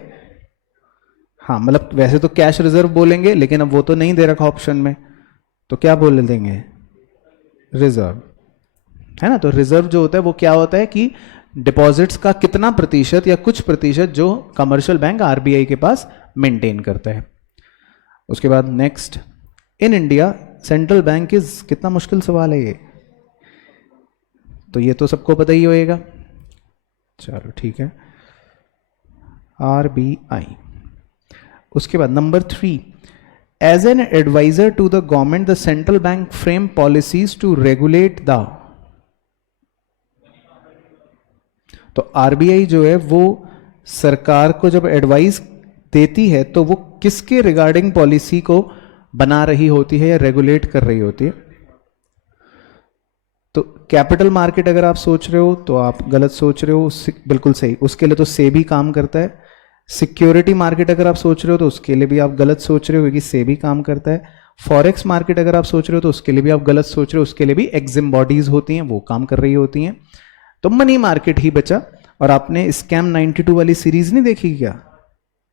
हाँ, मतलब वैसे तो कैश रिजर्व बोलेंगे, लेकिन अब वो तो नहीं दे रखा ऑप्शन में, तो क्या बोल देंगे? रिजर्व, है ना। तो रिजर्व जो होता है वो क्या होता है कि डिपॉजिट्स का कितना प्रतिशत या कुछ प्रतिशत जो कमर्शियल बैंक आरबीआई के पास मेंटेन करता है। उसके बाद next, in India central bank is, कितना मुश्किल सवाल है ये, तो ये तो सबको पता ही होएगा, चलो ठीक है, आरबीआई। उसके बाद number 3, as an adviser to the government the central bank frame policies to regulate the. तो आरबीआई जो है वो सरकार को जब एडवाइस देती है तो वो किसके रिगार्डिंग पॉलिसी को बना रही होती है या रेगुलेट कर रही होती है? तो कैपिटल मार्केट अगर आप सोच रहे हो तो आप गलत सोच रहे हो, बिल्कुल सही, उसके लिए तो सेबी काम करता है। सिक्योरिटी मार्केट अगर आप सोच रहे हो तो उसके लिए भी आप गलत सोच रहे हो क्योंकि सेबी काम करता है। फॉरेक्स मार्केट अगर आप सोच रहे हो तो उसके लिए भी आप गलत सोच रहे हो, उसके लिए भी एग्जिम बॉडीज होती हैं, वो काम कर रही होती हैं। तो मनी मार्केट ही बचा। और आपने स्कैम 92 वाली सीरीज नहीं देखी क्या?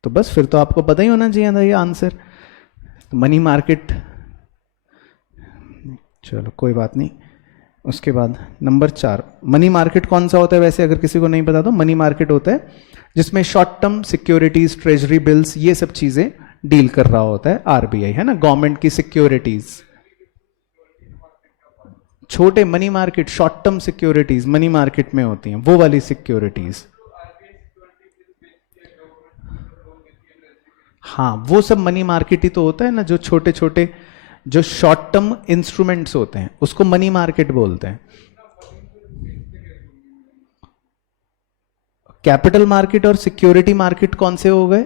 तो बस फिर तो आपको पता ही होना चाहिए था ये आंसर, तो मनी मार्केट, चलो कोई बात नहीं। उसके बाद नंबर 4, मनी मार्केट कौन सा होता है वैसे अगर किसी को नहीं पता तो? मनी मार्केट होता है जिसमें short term securities, treasury bills, ये सब चीजें डील कर रहा होता है आरबीआई, है ना, गवर्नमेंट की सिक्योरिटीज। छोटे money market, short term securities money market में होती हैं, वो वाली सिक्योरिटीज। हाँ, वो सब मनी मार्केट ही तो होता है ना, जो छोटे छोटे जो शॉर्ट टर्म इंस्ट्रूमेंट्स होते हैं उसको मनी मार्केट बोलते हैं। कैपिटल मार्केट और सिक्योरिटी मार्केट कौन से हो गए?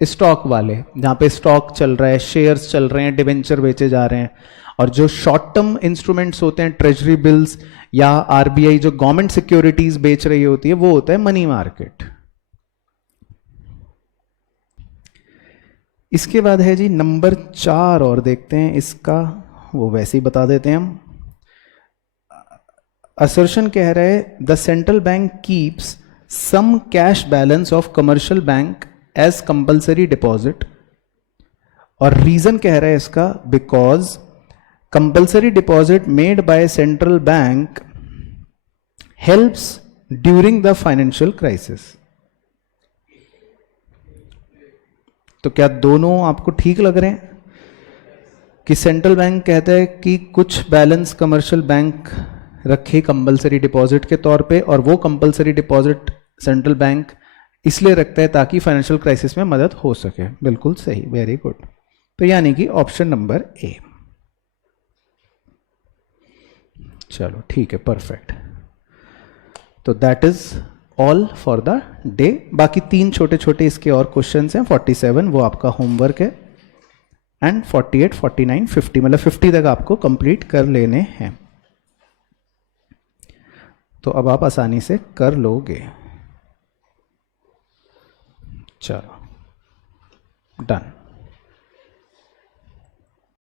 स्टॉक वाले, जहां पे स्टॉक चल रहा है, शेयर्स चल रहे हैं, डिवेंचर बेचे जा रहे हैं। और जो शॉर्ट टर्म इंस्ट्रूमेंट्स होते हैं, ट्रेजरी बिल्स या आरबीआई जो गवर्नमेंट सिक्योरिटीज बेच रही होती है, वो होता है मनी मार्केट। इसके बाद है जी नंबर 4 और देखते हैं इसका, वो वैसे ही बता देते हैं हम। असर्शन कह रहे हैं the central bank keeps some cash balance of commercial bank as compulsory deposit, और रीजन कह रहा है इसका because compulsory deposit made by central bank helps during the financial crisis. तो क्या दोनों आपको ठीक लग रहे हैं कि सेंट्रल बैंक कहता है कि कुछ बैलेंस कमर्शियल बैंक रखे कंपल्सरी डिपॉजिट के तौर पे, और वो कंपल्सरी डिपॉजिट सेंट्रल बैंक इसलिए रखता है ताकि फाइनेंशियल क्राइसिस में मदद हो सके। बिल्कुल सही, वेरी गुड। तो यानी कि ऑप्शन नंबर ए। चलो ठीक है, परफेक्ट। तो that is all for the day. बाकी 3 छोटे छोटे इसके और क्वेश्चन हैं, 47 वो आपका होमवर्क है, एंड 48, 49, 50 मतलब 50 तक आपको कंप्लीट कर लेने हैं। तो अब आप आसानी से कर लोगे। चलो डन।